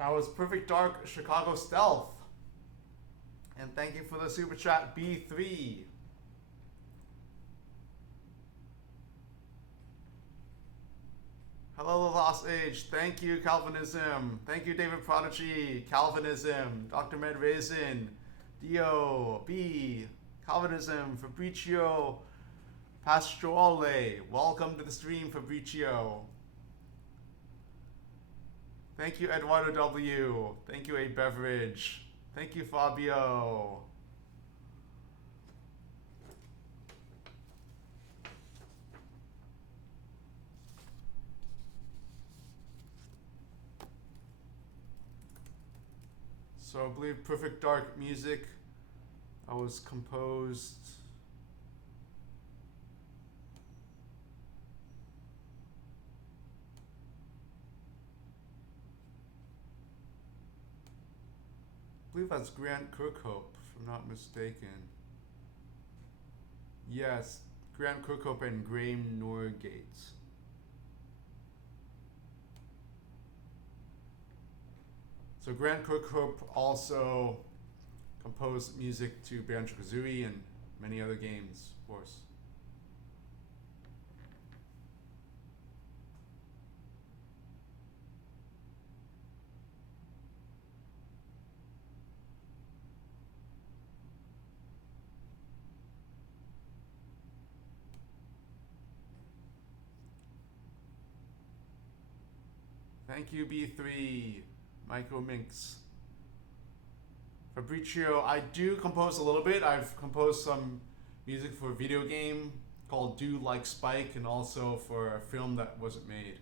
That was Perfect Dark Chicago Stealth. And thank you for the super chat, B3. Hello, The Lost Age. Thank you, Calvinism. Thank you, David Prodigy. Calvinism. Dr. Med Raisin. Dio. B. Calvinism. Fabricio Pastorale. Welcome to the stream, Fabricio. Thank you, Eduardo W. Thank you, A Beverage. Thank you, Fabio. So I believe Perfect Dark Music was composed I believe that's Grant Kirkhope, if I'm not mistaken. Yes, Grant Kirkhope and Graham Norgate. So Grant Kirkhope also composed music to Banjo-Kazooie and many other games, of course. Thank you, B3, Michael Minx. Fabricio, I do compose a little bit. I've composed some music for a video game called Do Like Spike and also for a film that wasn't made.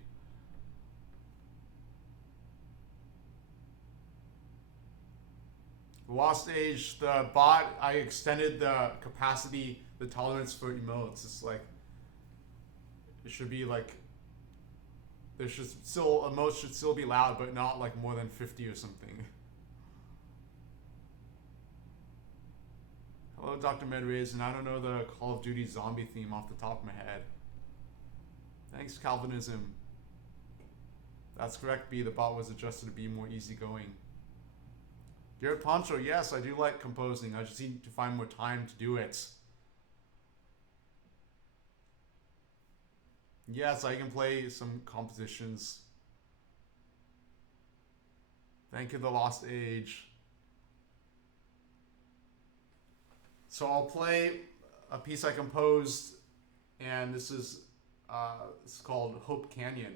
Lost Age, the bot, I extended the capacity, the tolerance for emotes. It's like, it should be like, there should still, emotes should still be loud, but not like more than 50 or something. Hello, Dr. Medrez, and I don't know the Call of Duty zombie theme off the top of my head. Thanks, Calvinism. That's correct, B. The bot was adjusted to be more easygoing. Garrett Poncho, yes, I do like composing. I just need to find more time to do it. Yes, I can play some compositions. Thank you, The Lost Age. So I'll play a piece I composed, and this is it's called Hope Canyon.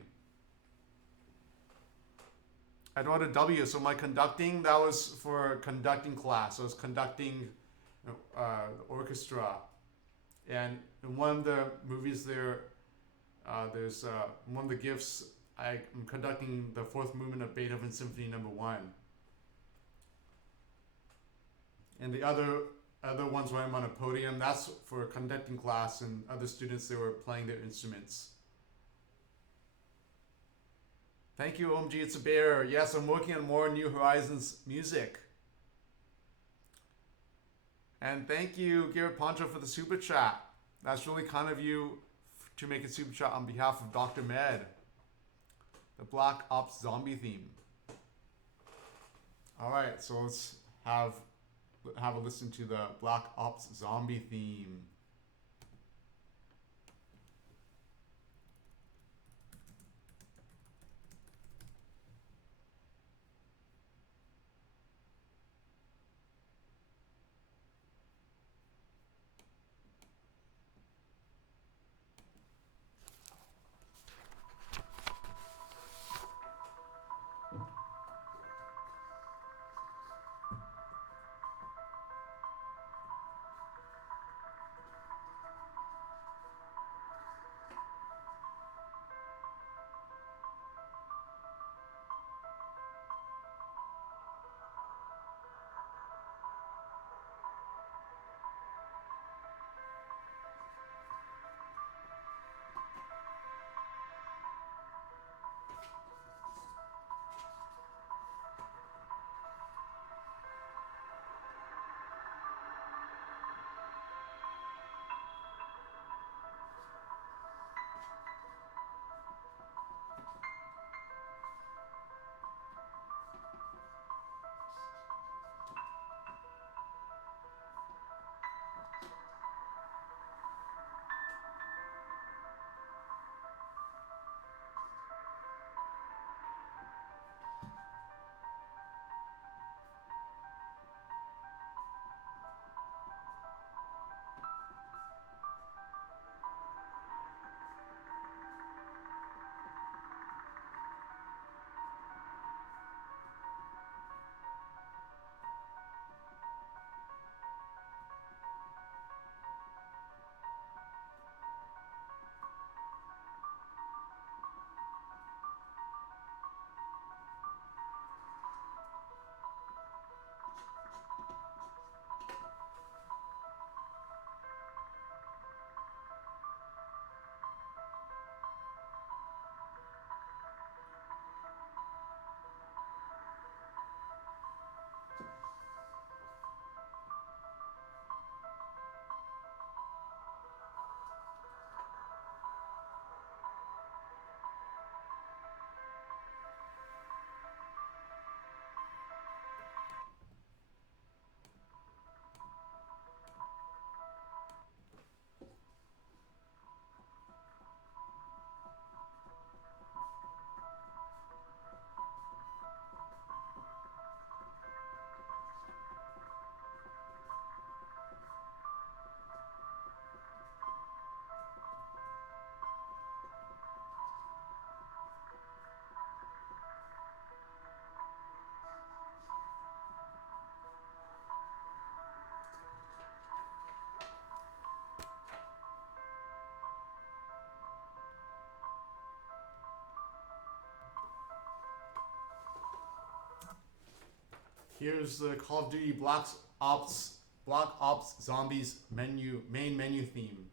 Eduardo W. So my conducting, that was for conducting class. I was conducting orchestra, and in one of the movies there's one of the gifts. I'm conducting the fourth movement of Beethoven Symphony No. 1, and the other ones when I'm on a podium, that's for conducting class, and other students, they were playing their instruments. Thank you, OMG, it's a bear. Yes, I'm working on more New Horizons music. And thank you, Garrett Poncho, for the super chat. That's really kind of you to make a super chat on behalf of Dr. Med. The Black Ops zombie theme. All right, so let's have a listen to the Black Ops zombie theme. Here's the Call of Duty Black Ops Zombies main menu theme.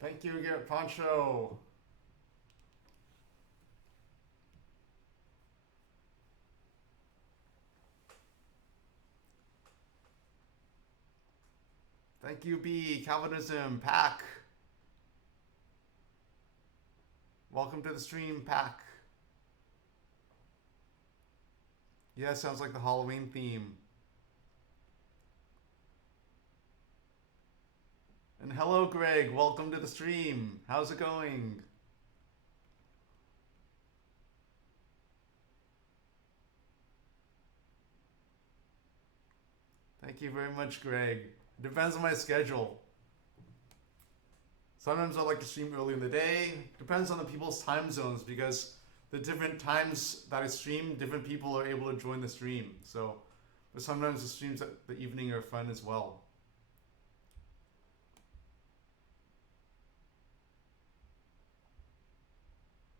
Thank you, Garrett Poncho. Thank you, B. Calvinism, Pack. Welcome to the stream, Pack. Yeah, sounds like the Halloween theme. And hello, Greg. Welcome to the stream. How's it going? Thank you very much, Greg. It depends on my schedule. Sometimes I like to stream early in the day. Depends on the people's time zones because the different times that I stream, different people are able to join the stream. So, but sometimes the streams at the evening are fun as well.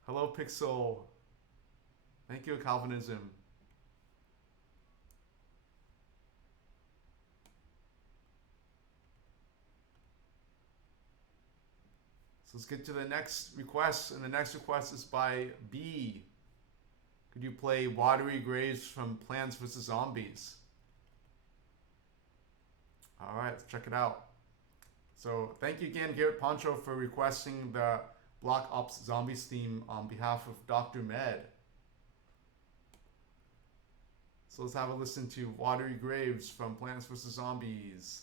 Hello, Pixel. Thank you, Calvinism. So let's get to the next request, and the next request is by B. Could you play Watery Graves from Plants vs. Zombies? All right, let's check it out. So thank you again, Garrett Poncho, for requesting the Black Ops Zombies theme on behalf of Dr. Med. So let's have a listen to Watery Graves from Plants vs. Zombies.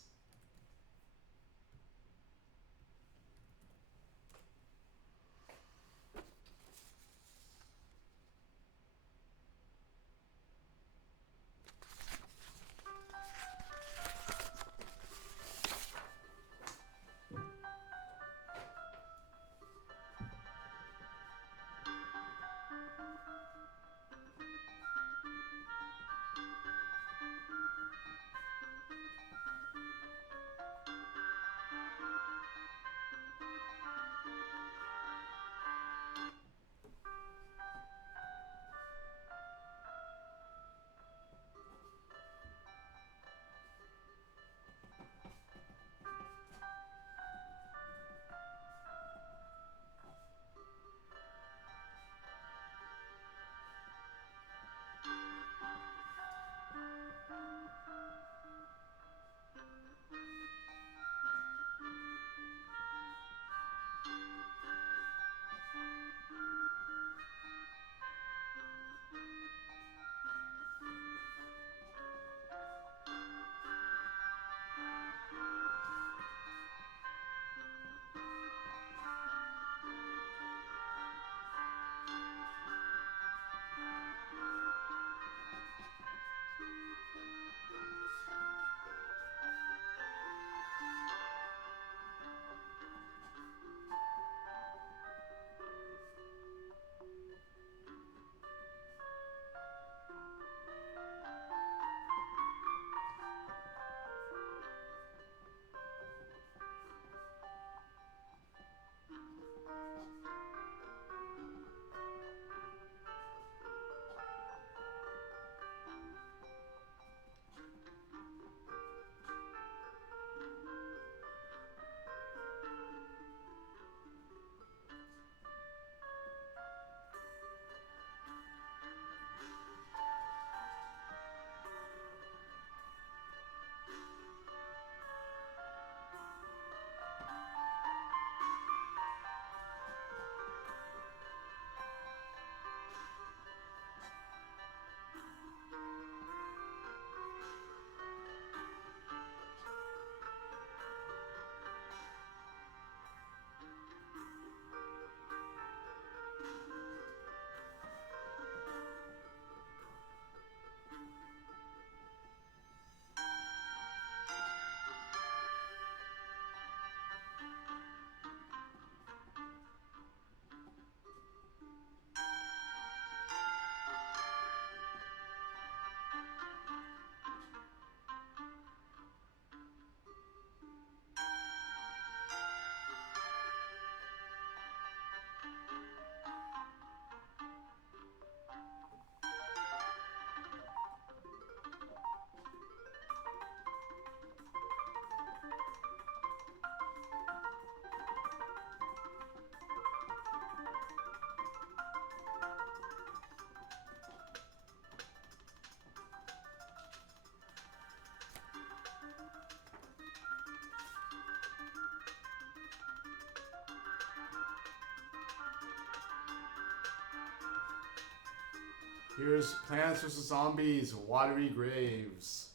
Here's Plants vs. Zombies, Watery Graves.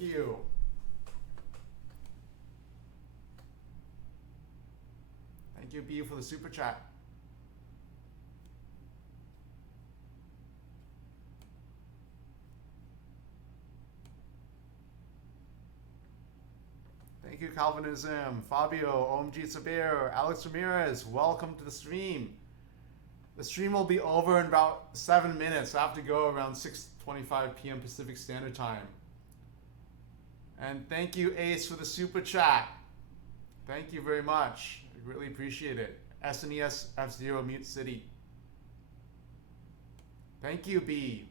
Thank you. Thank you, B, for the super chat. Thank you, Calvinism, Fabio, OMG Sabir, Alex Ramirez, welcome to the stream. The stream will be over in about 7 minutes. I have to go around 6:25 p.m. Pacific Standard Time. And thank you, Ace, for the super chat. Thank you very much. I really appreciate it. SNES F0 Mute City. Thank you, B.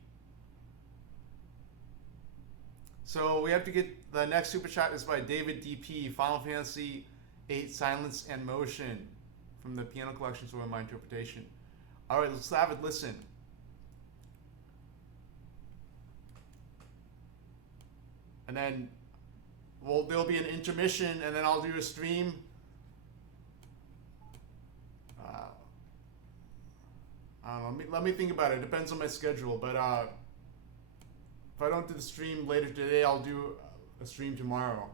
So we have to get the next super chat is by David DP, Final Fantasy VIII Silence and Motion from the Piano Collection, so in my interpretation. All right, let's have it. Listen. And then there'll be an intermission, and then I'll do a stream. I don't know. Let me think about it. It depends on my schedule. But if I don't do the stream later today, I'll do a stream tomorrow.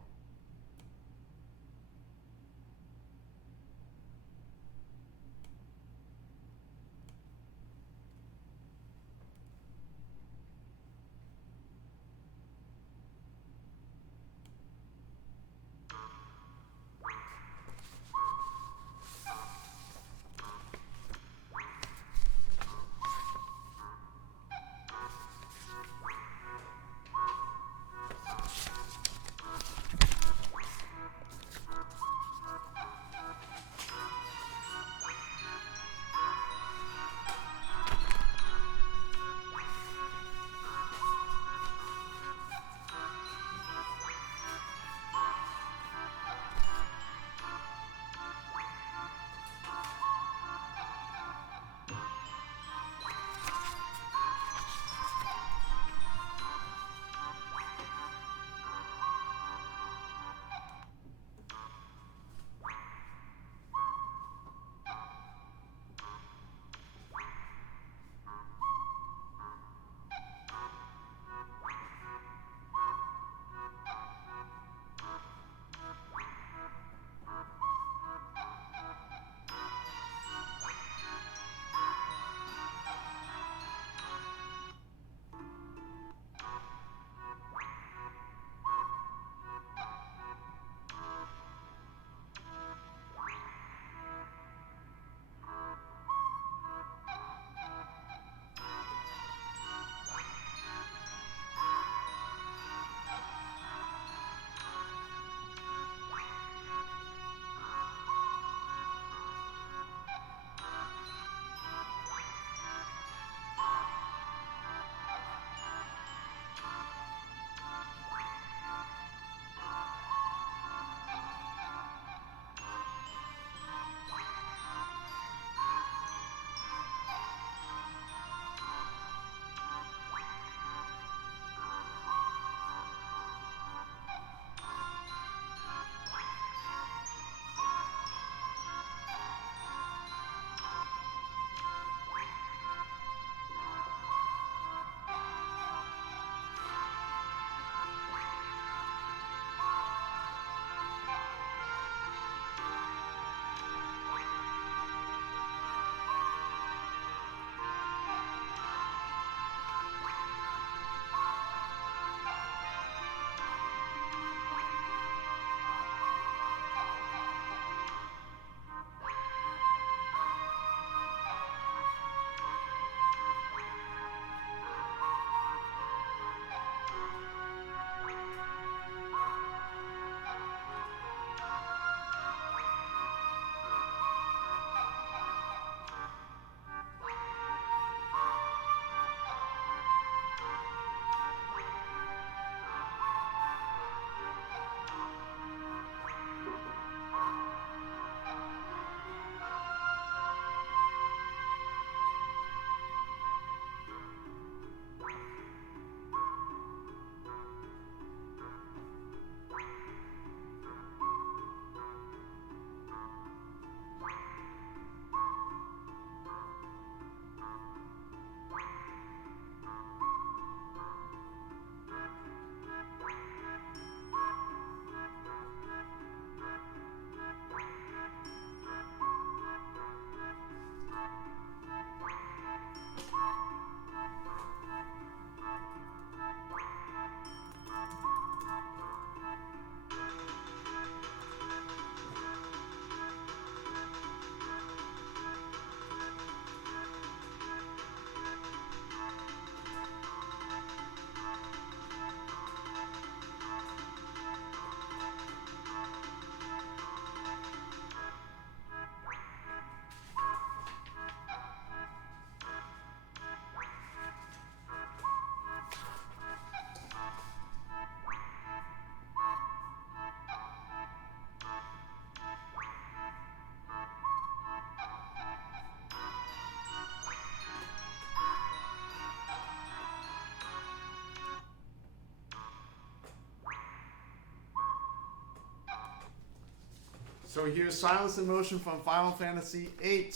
So here's Silence in Motion from Final Fantasy VIII.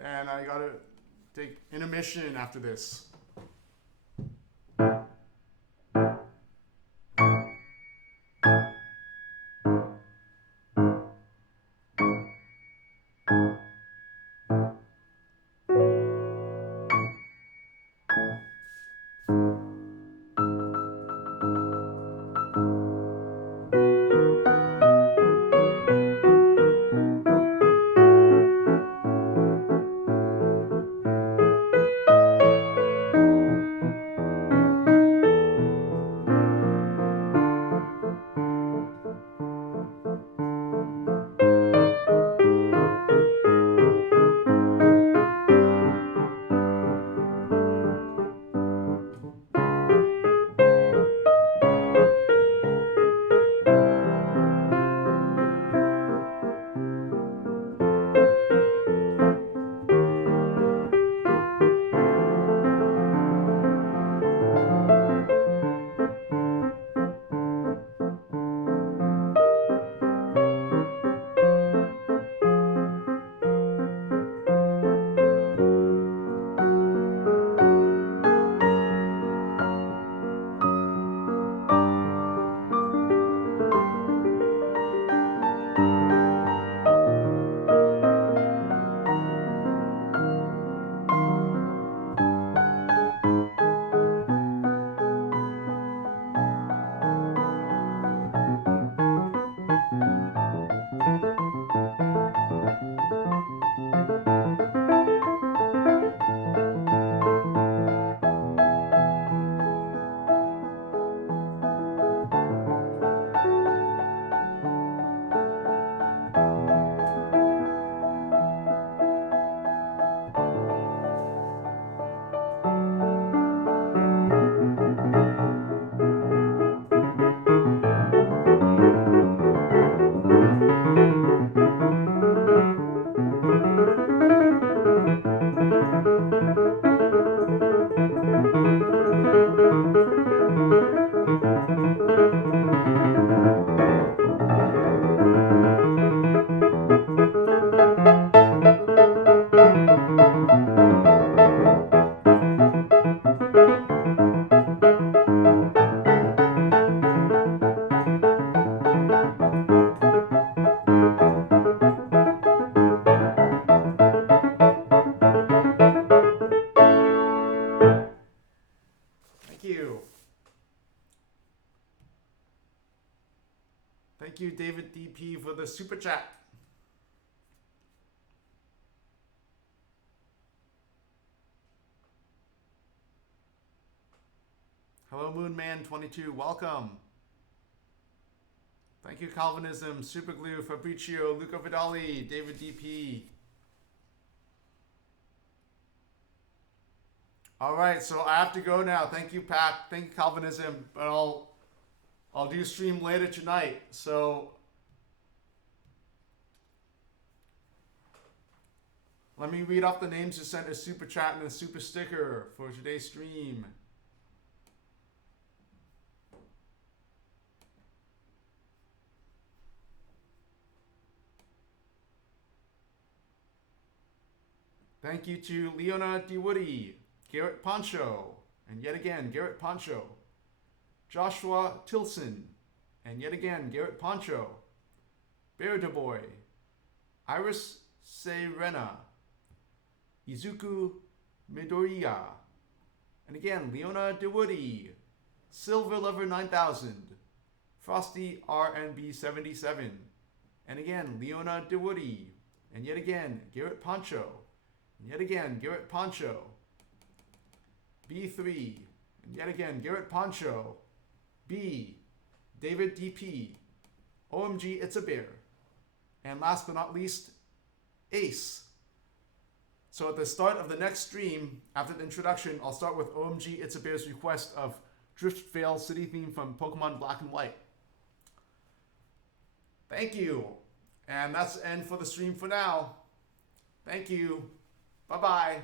And I gotta take intermission after this. Thank you, David DP, for the super chat. Hello, Moonman22. Welcome. Thank you, Calvinism, Superglue, Fabricio, Luca Vidali, David DP. All right, so I have to go now. Thank you, Pat. Thank you, Calvinism. But I'll do stream later tonight. So let me read off the names who sent a super chat and a super sticker for today's stream. Thank you to Leona DeWoody, Garrett Poncho, and yet again, Garrett Poncho. Joshua Tilson, and yet again, Garrett Poncho. Bear Du Boy, Iris Serena, Izuku Midoriya, and again, Leona DeWoody, Silver Lover 9000, Frosty RNB 77, and again, Leona DeWoody, and yet again, Garrett Poncho, and yet again, Garrett Poncho, B3, and yet again, Garrett Poncho, B, David DP, OMG It's a Bear, and last but not least, Ace. So at the start of the next stream, after the introduction, I'll start with OMG It's a Bear's request of Driftvale City theme from Pokemon Black and White. Thank you. And that's the end for the stream for now. Thank you. Bye-bye.